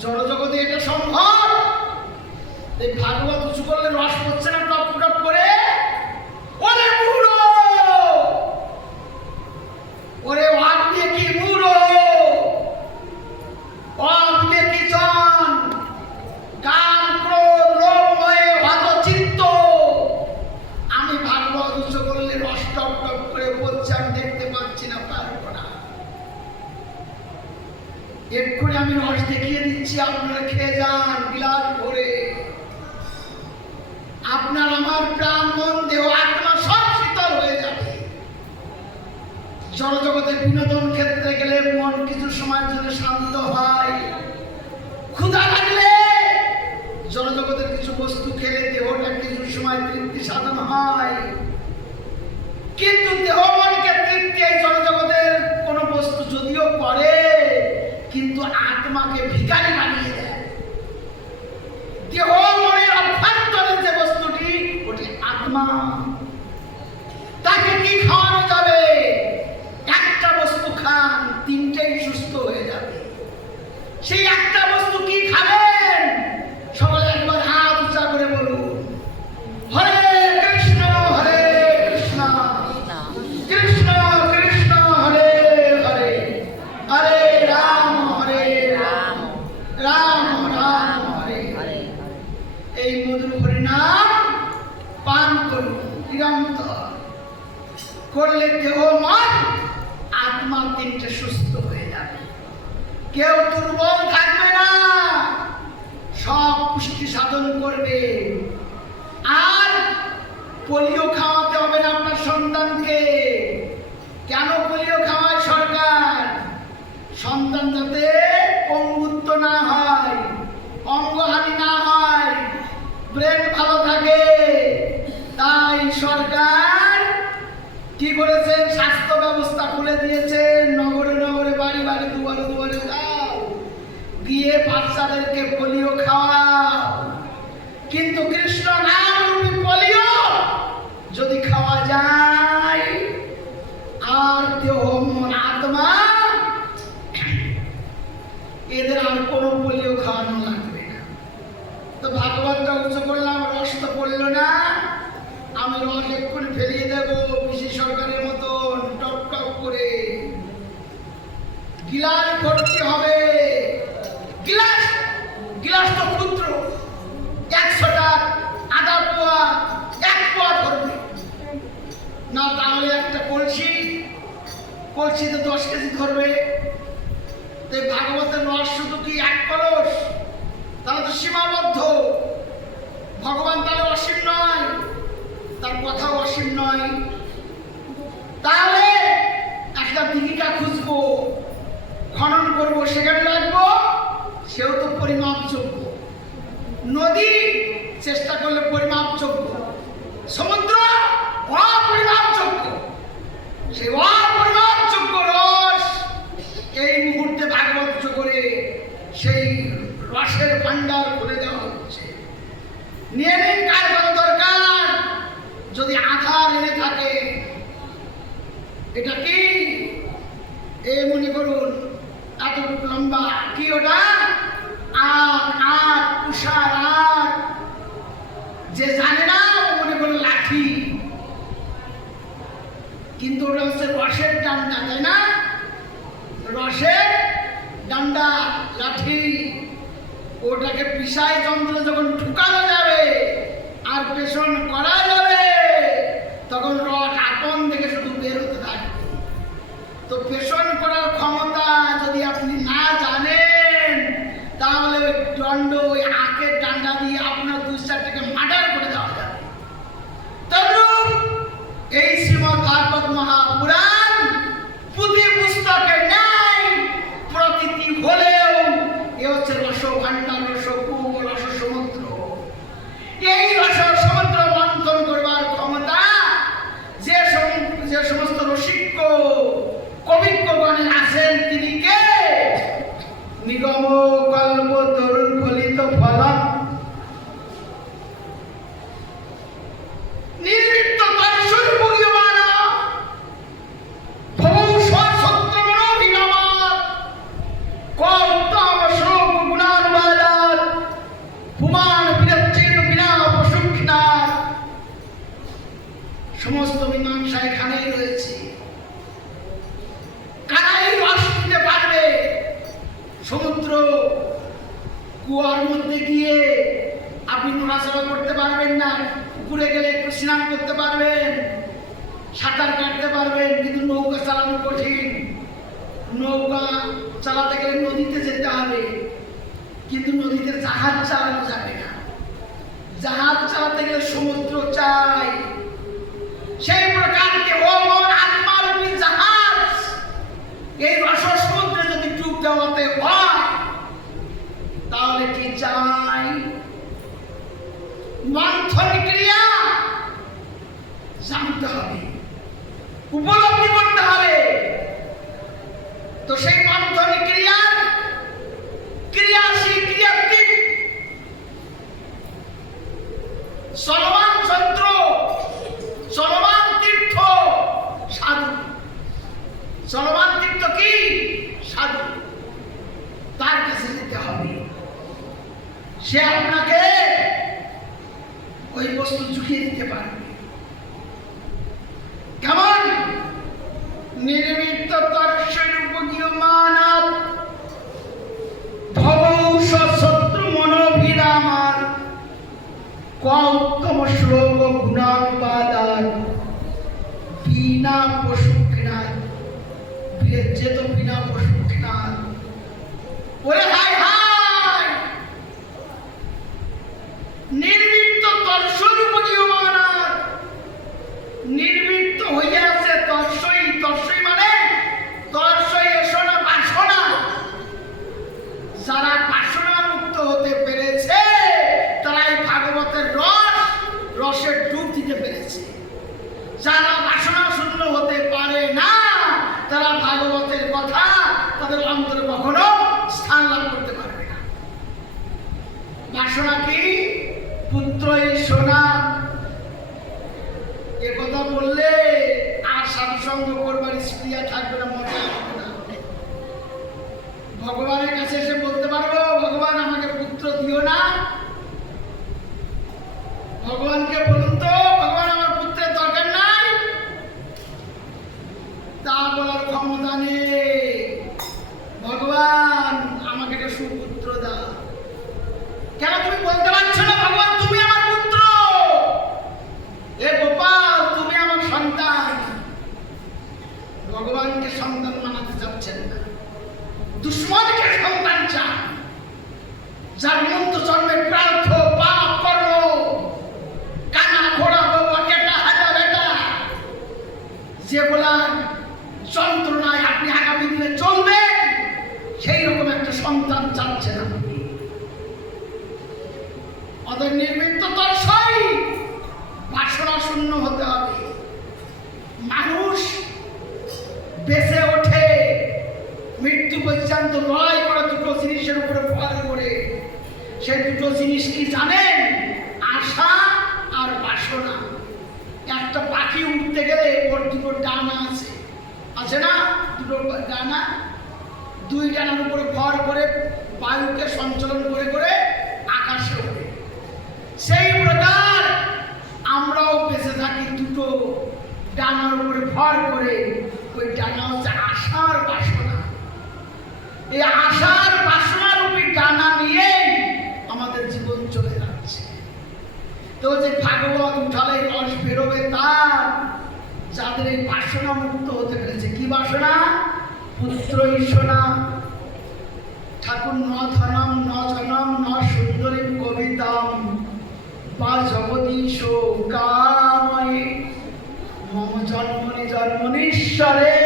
জড়জগতে এটা সম্ভব? এই ভাগবত উঁচু করলে রস পড়ছে না টপ টপ করে? ওরে মুড়ো, ওরে ওয়াকে কি মুড়ো, ওয়াকে কি জন, কাম ক্রোধ লোভ হয়ে হত চিত্ত। আমি ভাগবত উঁচু করলে রস টপ টপ করে পড়ছে, আমি দেখতে পাচ্ছি না, পারবো না। এক্ষুনি আমি রস দেখিয়ে দিচ্ছি, আপনারা খেয়ে যান বিলাস ভরে। আপনার আমার প্রাণ মন দেহ আত্মা সব শীতল হয়ে যাবে। জড়জগতের বিনোদন ক্ষেত্রে গেলে মন কিছু সময়ের জন্য শান্ত হয়। ক্ষুধা লাগলে জড়জগতের কিছু বস্তু খেলে দেহটা কিছু সময় তৃপ্তি সাধন হয়। কিন্তু দেহ মনকে তৃপ্তি এই জড়জগতের কোন বস্তু যদিও করে, কিন্তু আত্মাকে ভিখারি বানিয়ে দেয়। দেহ মনের অভ্যন্তরে যে বস্তুটি, ওটি আত্মা। তাকে কি খাওয়ানো যাবে? একটা বস্তু খান, তিনটেই সুস্থ হয়ে যাবে। সেই একটা বস্তু দেহ মন আত্মা তিনটে সুস্থ হয়ে যাবে, কেউ দুর্বল থাকবে না, সব পুষ্টি সাধন করবে। আর পোলিও খাওয়াতে হবে না আপনার সন্তানকে। কেন পোলিও খাওয়ায় সরকার? সন্তান যাতে পঙ্গুত্ব না হয়, অঙ্গহানি না হয়, ব্রেন ভালো থাকে। তাই সরকার কি করেছেন? স্বাস্থ্য ব্যবস্থা খুলে দিয়েছেন। নগরে নগরে, বাড়ি বাড়ি, দুয়ারে দুয়ারে যাও, গিয়ে বাচ্চাদেরকে পোলিও খাওয়াও। কিন্তু কৃষ্ণ নামরূপী পোলিও যদি খাওয়া যায়, আর দেহ মন আত্মা এদের আর কোনো পোলিও খাওয়ানো লাগবে না। তো ভাগবতটা উচ্চ করলাম, রস তো পড়লো না। আমি রস এক্ষুনি ফেলিয়ে দেবো পিসি সরকারের মতন, টপ টপ করে। গিলাস ভর্তি হবে। গিলাস গিলাস তো ক্ষুদ্র, 100টা আধা পোয়া, 1 পোয়া ধরবে না, তাহলে একটা কলসিতে 10 কেজি ধরবে। তাই ভাগবতের রস শুধু কি 1 কলস? তাহলে তো সীমাবদ্ধ। ভগবান তাহলে অসীম নয়, তার কথাও অসীম নয়। তাহলে একটা দিঘিকা খুঁজবো, খনন করবো, সেখানে রাখবো, সেও তো পরিমাপযোগ্য। নদী চেষ্টা করলে পরিমাপযোগ্য, সমুদ্র অপরিমাপযোগ্য। সেই অপরিমাপযোগ্য রস এই মুহূর্তে ভাগবত করে সেই রসের ভান্ডার খুলে দেওয়া হচ্ছে। নিয়ে নিন, কার কত দরকার। যদি আধার এনে থাকে, এটা কি মনে করুন এতটুকু লম্বা, কি ওটা? আখ, উষার আখ। যে জানে না মনে করুন লাঠি, কিন্তু ওটা হচ্ছে রসের ডান্ডা, তাই না? রসের ডান্ডা, লাঠি। ওটাকে পিসাই যন্ত্র যখন ঢুকানো যাবে আর পেষণ করা যাবে, তখন রস আপন থেকে শুধু বের হতে থাকবে। তো পেষণ করার ক্ষমতা যদি আপনি না জানেন, তাহলে ওই দণ্ড, ওই আখের ডান্ডা দিয়ে আপনার 2-4টাকে মার্ডার করে দেওয়া যাবে। তদ্রূপ এই শ্রীমদ্ ভাগবত মহাপুরাণ পুঁথি পুস্তকের ন্যায় প্রকৃতি হলেও এ হচ্ছে রস ভান্ডার, রসকূপ, রস সমুদ্র। এই রস সমুদ্র মন্থন করবার ক্ষমতা যে সমস্ত রসিক কবিজ্ঞগণের আছেন, তিনি কে? নিগম কল্প তরুণ ফলিত ফলক, নির্মিত তৎসুর ভুগিয়মান ভবৌ স্বসত্রমনোভিনমাৎ কৌত্তম শ্লোক গুণানুবাদাৎ পুমান বিরচ্ছেদ বিনা প্রসূক্ষিণাৎ। সমস্ত মীমাংসা এখানেই রয়েছে। কারাই রস দিতে পারবে? সমুদ্র কুয়ার মধ্যে গিয়ে আপনি নড়াচড়া করতে পারবেন না, পুকুরে গেলে একটু স্নান করতে পারবেন, সাঁতার কাটতে পারবেন, কিন্তু নৌকা চালানো কঠিন। নৌকা চালাতে গেলে নদীতে যেতে হবে, কিন্তু নদীতে জাহাজ চালানো যাবে না। জাহাজ চালাতে গেলে সমুদ্র চাই। সেই প্রকার দেহ মন আত্মারূপী জাহাজ এই রস সমুদ্রে যদি ডুব দেওয়াতে হয়, তাহলে কি চাই? মন্থন ক্রিয়া জানতে হবে, উপলব্ধি করতে হবে। তো সেই মন্থন ক্রিয়ার ক্রিয়াশীল, ক্রিয়াত্মিক চলমান যন্ত্র, চলমান তীর্থ সাধু। চলমান তীর্থ কি? সাধু। তার কাছে যেতে হবে, সে আপনাকে ওই বস্তু ঝুঁকিয়ে দিতে পারবে। কেমন? নির্মিত তর্ষণীয়মানাৎ ভবৌ সশত্রু মনোভিরামাৎ কৌত্তম শ্লোক গুণানুবাদাৎ বিনা প্রশ্ন যেত বিনা প্রশিক্ষণ। ওরে হায় হায়, নির্বৃত্ত তর্ষরূপীয়মানা, নির্বৃত্ত হইয়া আছে তর্ষই। তর্ষই মানে তর্ষই এসনা বাসনা। যারা বাসনা মুক্ত হতে পেরেছে তারাই ভাগবতের রসের ডুব দিতে পেরেছে। যারা বাসনা শূন্য হতে পারে না তারা ভাগবতের কথা তাদের অন্তরে কখনো স্থান লাভ করতে পারবে না। বাসনা কি? পুত্রই সোনা। এ কথা বললে আর সাধুসঙ্গ করবার স্প্রিয়া থাকবে না, মজা হবে না। ভগবানের কাছে এসে বলতে পারবো, ভগবান আমাকে পুত্র দিও না। ভগবানকে বলুন তো, ভগবান আমার পুত্রের দরকার নাই, তা বলার ক্ষমতা নেই। ভগবান আমাকে একটা সুপুত্র দাও। কেন তুমি বলতে পারছো না ভগবান তুমি আমার পুত্র? এ গোপাল তুমি আমার সন্তান। ভগবানকে সন্তান মানাতে চাচ্ছেন না, দুশ্মনকে সন্তান চান। যার মন্ত্র জন্মে প্রার্থ পাপ কর্ম কানা ঘোড়া বাবা কেটা হাজা বেটা, যেগুলা যন্ত্রণায় আপনি আগামী দিনে চলবেন, সেই রকম একটা সন্তান চাচ্ছেন আপনি। ওদের নির্মিত তর্ষই বাসনা শূন্য হতে হবে। মানুষ বেঁচে ওঠে মৃত্যু পর্যন্ত লড়াই করে দুটো জিনিসের উপরে ভর করে। সেই দুটো জিনিস কি জানেন? আশা আর বাসনা। একটা পাখি উঠতে গেলে ওর দুটো ডানা আছে, আছে না? দুটো ডানা, দুই ডানার উপরে ভর করে বায়ুকে সঞ্চালন করে করে আকাশে ওঠে। সেই প্রকার আমরাও বেঁচে থাকি দুটো ডানার উপরে ভর করে। ওই ডানা হচ্ছে আশার বাসনা। এই আশার বাসনা রূপী ডানা নিয়েই আমাদের জীবন চলে যাচ্ছে। তো যে ভাগবত উঠালে রস বেরোবে তার, যাদের এই বাসনা মুক্ত হতে পেরেছে। কি বাসনা? পুত্রই সোনা। ঠাকুর ন ধনম ন জনম ন সুন্দরী কবিতাম বা জগদীশ কাময়ে মম জন্মনি জন্মনীশ্বরে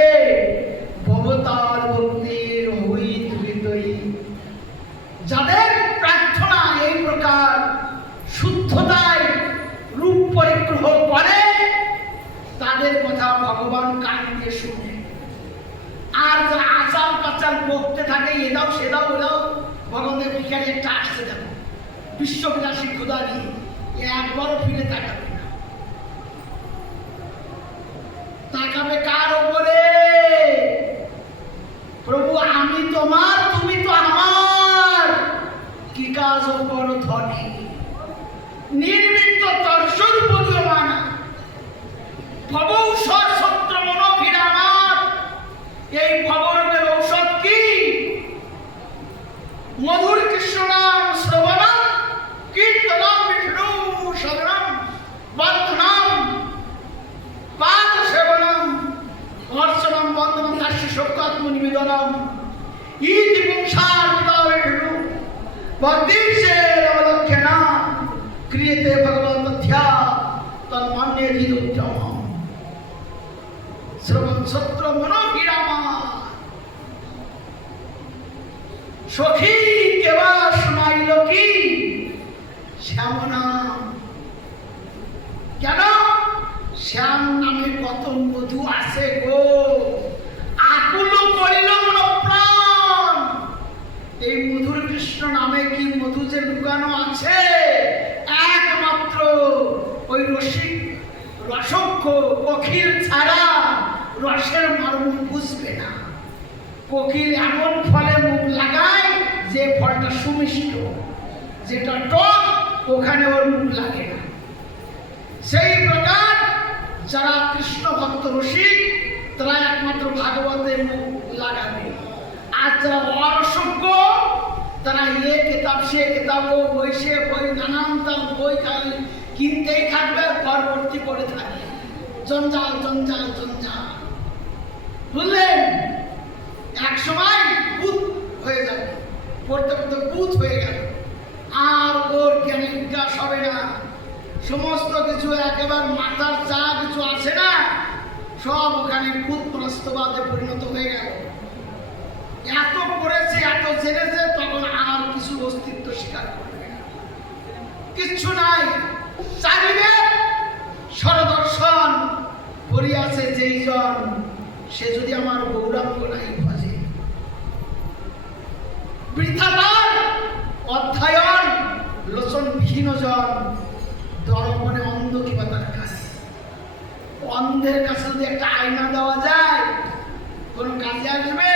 ভবতার ভক্তির হই তুলিতই। যাদের প্রার্থনা এই প্রকার শুদ্ধতায় রূপ পরিগ্রহ করে তাদের কথা ভগবান কান দিয়ে শুনে। আর যারা আচার পাচার বকতে থাকে, এদাও সেদাও ওদাও, ভগবানের ভিখারি একটা আসতে যাবে বিশ্ববিলাসী ক্ষুদা নিয়ে, একবারও ফিরে তাকাবে না। তাকাবে কার ওপরে? প্রভু আমি তোমার, তুমি তো আমার, কি কাজ ওপর ধনে নির্মিত তর্ষরূপীয়মানা ভবৌষধ সত্র মনোভিরামাত। এই ভবরোগের ঔষধ কি? মধুর কৃষ্ণ নাম শ্রবণম কীর্তনম বিষ্ণু শরণম বন্ধনম পাদ সেবনম অর্চনম বন্ধনম দাস্য শোকাত্ম নিবেদনম ইতি পুংসার পিতা বিষ্ণু ভক্তিশের অবলক্ষণা ক্রিয়েতে ভগবত মধ্যা তন্মান্যে ধীরোত্তম। শ্রবণ সত্র মনোভিরামা সখী কেবা শোনাইল কি শ্যাম নাম। কেন? শ্যাম নামে কত মধু আছে গো, আকুল করিল মন প্রাণ। এই মধুর কৃষ্ণ নামে কি মধু যে লুকানো আছে, একমাত্র ওই রসিক রসজ্ঞ কোকিল ছাড়া রসের মর্ম বুঝবে না। কোকিল এমন ফলে মুখ লাগায় যে ফলটা সুমিষ্ট, যেটা টক ওখানে ওর মুখ লাগে না। সেই প্রকার যারা কৃষ্ণ ভক্ত রসিক তারা একমাত্র ভাগবতে মুখ লাগাবে। আর যারা অরসজ্ঞ তারা এ কিতাব সে কিতাব, ও বই সে বই, নানান তার বই কিনতেই থাকবে, পরবর্তী করে থাকবে, জঞ্জাল জঞ্জাল জঞ্জাল। বুঝলেন? পড়তে পড়তে ভূত হয়ে গেল, আর ওর জ্ঞানের বিকাশ হবে না। সমস্ত কিছু একেবারে মাথার যা কিছু আছে না, সব ওখানে ভূতগ্রস্তবাদে পরিণত হয়ে গেল। এত পড়েছে, এত জেনেছে, তখন আর কিছু অস্তিত্ব স্বীকার করবে না, কিচ্ছু নাই। চারিবে সরদর্শন করিয়াছে যেই জন, সে যদি আমার গৌরাঙ্গ নাই ভজে। বৃথাতার অধ্যয়ন লোচন বিহীন জন, দর্পণে অন্ধ কিবা তার কাছে। অন্ধের কাছে যদি একটা আয়না দেওয়া যায়, কোন কাজে আসবে?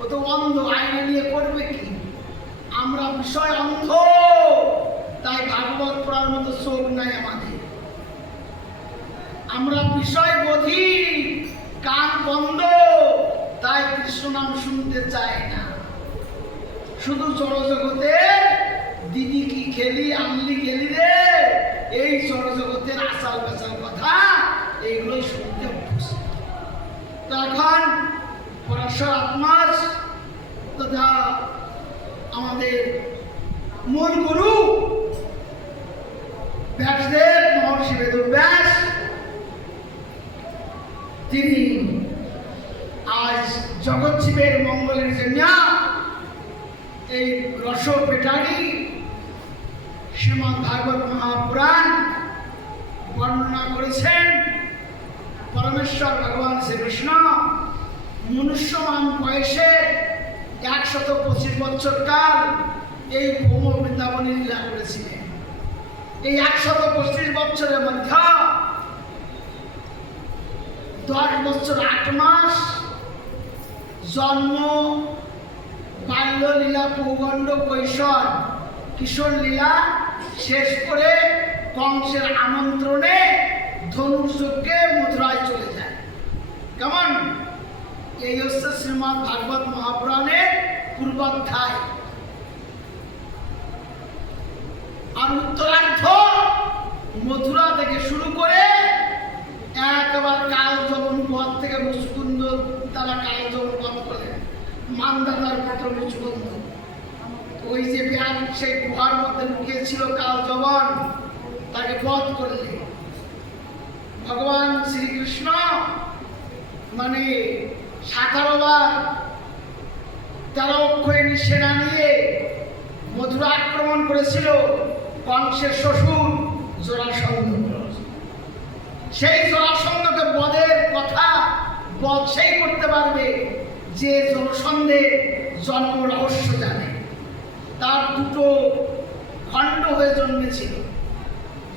ও তো অন্ধ, আয়না নিয়ে করবে কি? আমরা বিষয় অন্ধ, তাই ভাগবত পড়ার মতো চোখ নাই আমাদের। আমরা বিষয় বোধি, কান বন্ধ, তাই কৃষ্ণ নাম শুনতে চাই না। শুধু জড়জগতে দিদি কি খেলি, আনলি খেলি রে, এই জড়জগতের আচাল বেচাল কথা, এইগুলোই শুনতে অভ্যস্ত। এখন পরাশর আত্মাস তথা আমাদের মূল গুরু ব্যাসদেব, মহর্ষি বেদব্যাস, তিনি আজ জগৎ জীবের মঙ্গলের জন্য এই রস পেটারি শ্রীমদ্ ভাগবত মহাপুরাণ বর্ণনা করেছেন। পরমেশ্বর ভগবান শ্রীকৃষ্ণ মনুষ্যমান বয়সে 125 বছর কাল এই ভৌম বৃন্দাবনে লীলা করেছিলেন। এই 125 বছরের মধ্যে 10 বছর 8 মাস জন্ম, বাল্য লীলা, পৌগণ্ড, কৈশোর, কিশোর লীলা শেষ করে কংসের আমন্ত্রণে ধনুর্যজ্ঞে মথুরায় চলে যায়। কেমন? এই হচ্ছে শ্রীমদ্ ভাগবত মহাপুরাণের পূর্বাধ্যায়। আর উত্তরার্ধ মথুরা থেকে শুরু করে একবার কাল যবন পথ থেকে মুচকুন্দ, তারা কাল যবন পথ করলেন। মানদাতার পুত্র মুচকুন্দ, ওই যে বিহার সেই গুহার মধ্যে লুকিয়েছিল কাল যবন, তাকে বধ করলে ভগবান শ্রীকৃষ্ণ মানে 17 বার 13 অক্ষয়ণী সেনা নিয়ে মথুরা আক্রমণ করেছিল কংসের শ্বশুর জরাসন্ধ। সেই জরাসন্ধকে বধের কথা বধ সেই করতে পারবে যে জরাসন্ধের জন্ম রহস্য জানে। তার 2টো খণ্ড হয়ে জন্মেছিল।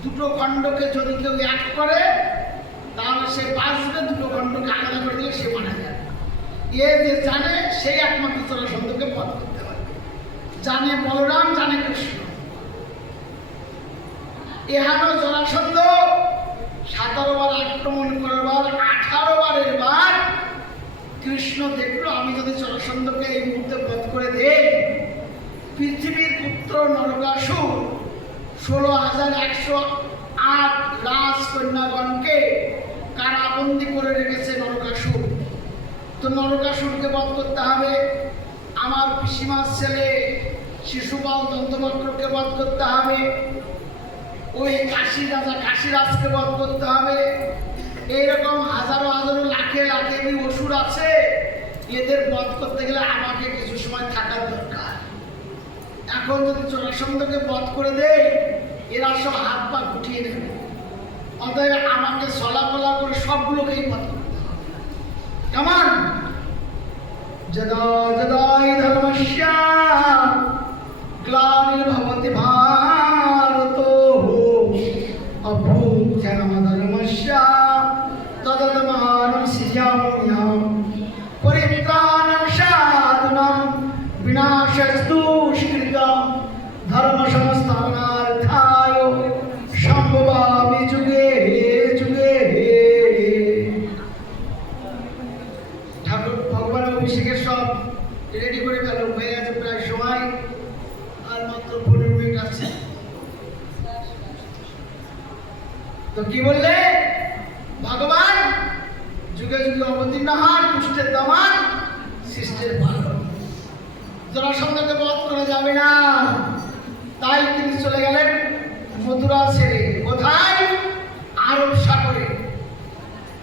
2টো খণ্ডকে যদি কেউ এক করে তাহলে সে বাঁচবে, 2টো খণ্ডকে আলাদা করে দিলে সে মারা যাবে। এ যে জানে সেই একমাত্র জরাসন্ধকে বধ করতে পারবে। জানে বলরাম, জানে কৃষ্ণ। এহানো জরাসন্ধ 17 বার আক্রমণ করবার 18 বারের বার কৃষ্ণ দেখলো, আমি যদি জরাসন্ধকে এই মুহূর্তে বধ করে দেই, পৃথিবীর পুত্র নরকাসুর 16,108 রাজকন্যাগণকে কারাবন্দী করে রেখেছে নরকাসুর। তো নরকাসুরকে বধ করতে হবে। আমার পিসিমার ছেলে শিশুপাল দন্তবক্রকে বধ করতে হবে। ওই কাশী রাজা কাশীরাজকে বধ করতে হবে। এইরকম হাজারো হাজারো লাখে লাখে অসুর আছে। এদের বধ করতে গেলে আমাকে কিছু সময় থাকার দরকার। এখন যদি জরাসন্ধকে বধ করে দেয়, এরা সব হাত পা গুটিয়ে নেবে। অতএব আমাকে চলাফলা করে সবগুলোকেই বধ করতে হবে। কেমন? যদা যদাই ধর্মস্য গ্লানির্ভবতি ভারত অভ্যুত্থানমধর্মস্য তদাত্মাनं সৃজাম্যহং পরিত্রাণং সাধুনাং বিনাশস্তু দুষ্কৃতং ধর্ম সংস্থাপনার্থায় সম্ভবামি যুগে যুগে। ঠাকুর ভগবান অভিষেকের সব রেডি করে গেল, হয়ে গেছে প্রায় সময়, আর মাত্র 15 মিনিট আছে। তো কি বললে? ভগবান যুগে যুগে অবতীর্ণ হন, পুষ্টের দামান, সৃষ্টির পালন। জরাসন্ধকে বধ করা যাবে না, তাই তিনি চলে গেলেন মথুরা ছেড়ে। কোথায়? আরব সাগরে।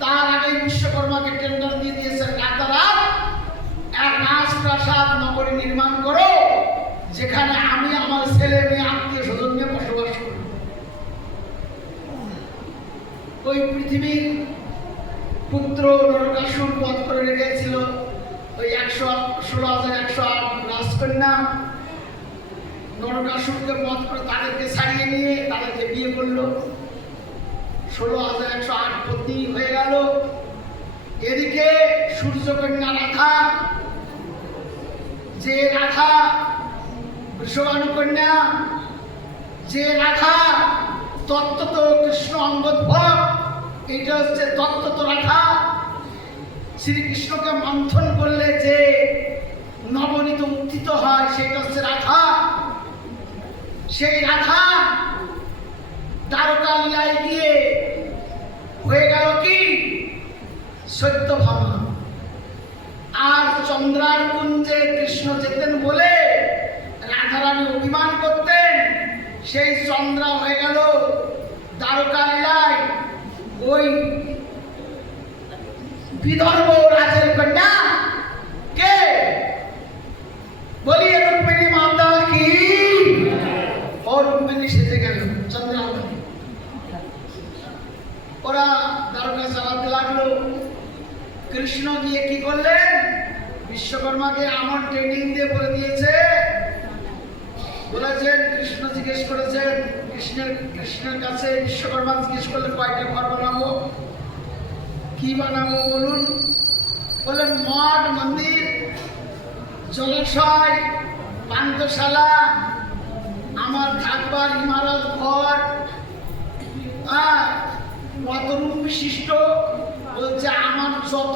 তার আগে বিশ্বকর্মাকে টেন্ডার দিয়ে দিয়েছেন, রাতারাত এক রাজপ্রাসাদ নগরী নির্মাণ করো, যেখানে আমি আমার ছেলে মেয়ে আত্মীয় স্বজন নিয়ে বসবাস করি। ওই পৃথিবীর পুত্র নরকাসুর বধ করে রেখেছিল ওই 16,108 রাজকন্যা। নরকাসুরকে বধ করে তাদেরকে ছাড়িয়ে নিয়ে তাদেরকে বিয়ে করলো। 16,108 পত্নী হয়ে গেল। এদিকে সূর্যকন্যা রাধা, যে রাধা বৃষভানু কন্যা, যে রাধা তত্ত্বত কৃষ্ণ অঙ্গদ ভক্ত, এইটা হচ্ছে তত্ত্বত রাধা। শ্রীকৃষ্ণকে মন্থন করলে যে নবনীত উত্থিত হয় সেটা হচ্ছে রাধা। সেই রাধা দ্বারকা লীলায় গিয়ে হয়ে গেল কি সত্যভামা। আর চন্দ্রার কুঞ্জে কৃষ্ণ যেতেন বলে রাধারানী অভিমান করতেন, সেই চন্দ্রা হয়ে গেল দ্বারকা লীলায় ওই বিদর্ভ রাজের কন্যা। কে? বলি রুক্মিণী মাতা কি? ও রুক্মিণী সেজে গেল চন্দ্রাবলী। ওরা দ্বারকা চালাতে লাগলো। কৃষ্ণ গিয়ে কি করলেন? বিশ্বকর্মাকে আমার ট্রেনিং দিয়ে বলে দিয়েছে, বলেছেন, কৃষ্ণ জিজ্ঞেস করেছেন, কৃষ্ণের কাছে বিশ্বকর্মা জিজ্ঞেস করলে কয়টা ঘর বানাবো? কি বানাবো বলুন? বলে মঠ, মন্দির, জলাশয়, পান্থশালা, আমার থাকবার ইমারত ঘর, কত রূপ বিশিষ্ট। বলছে আমার যত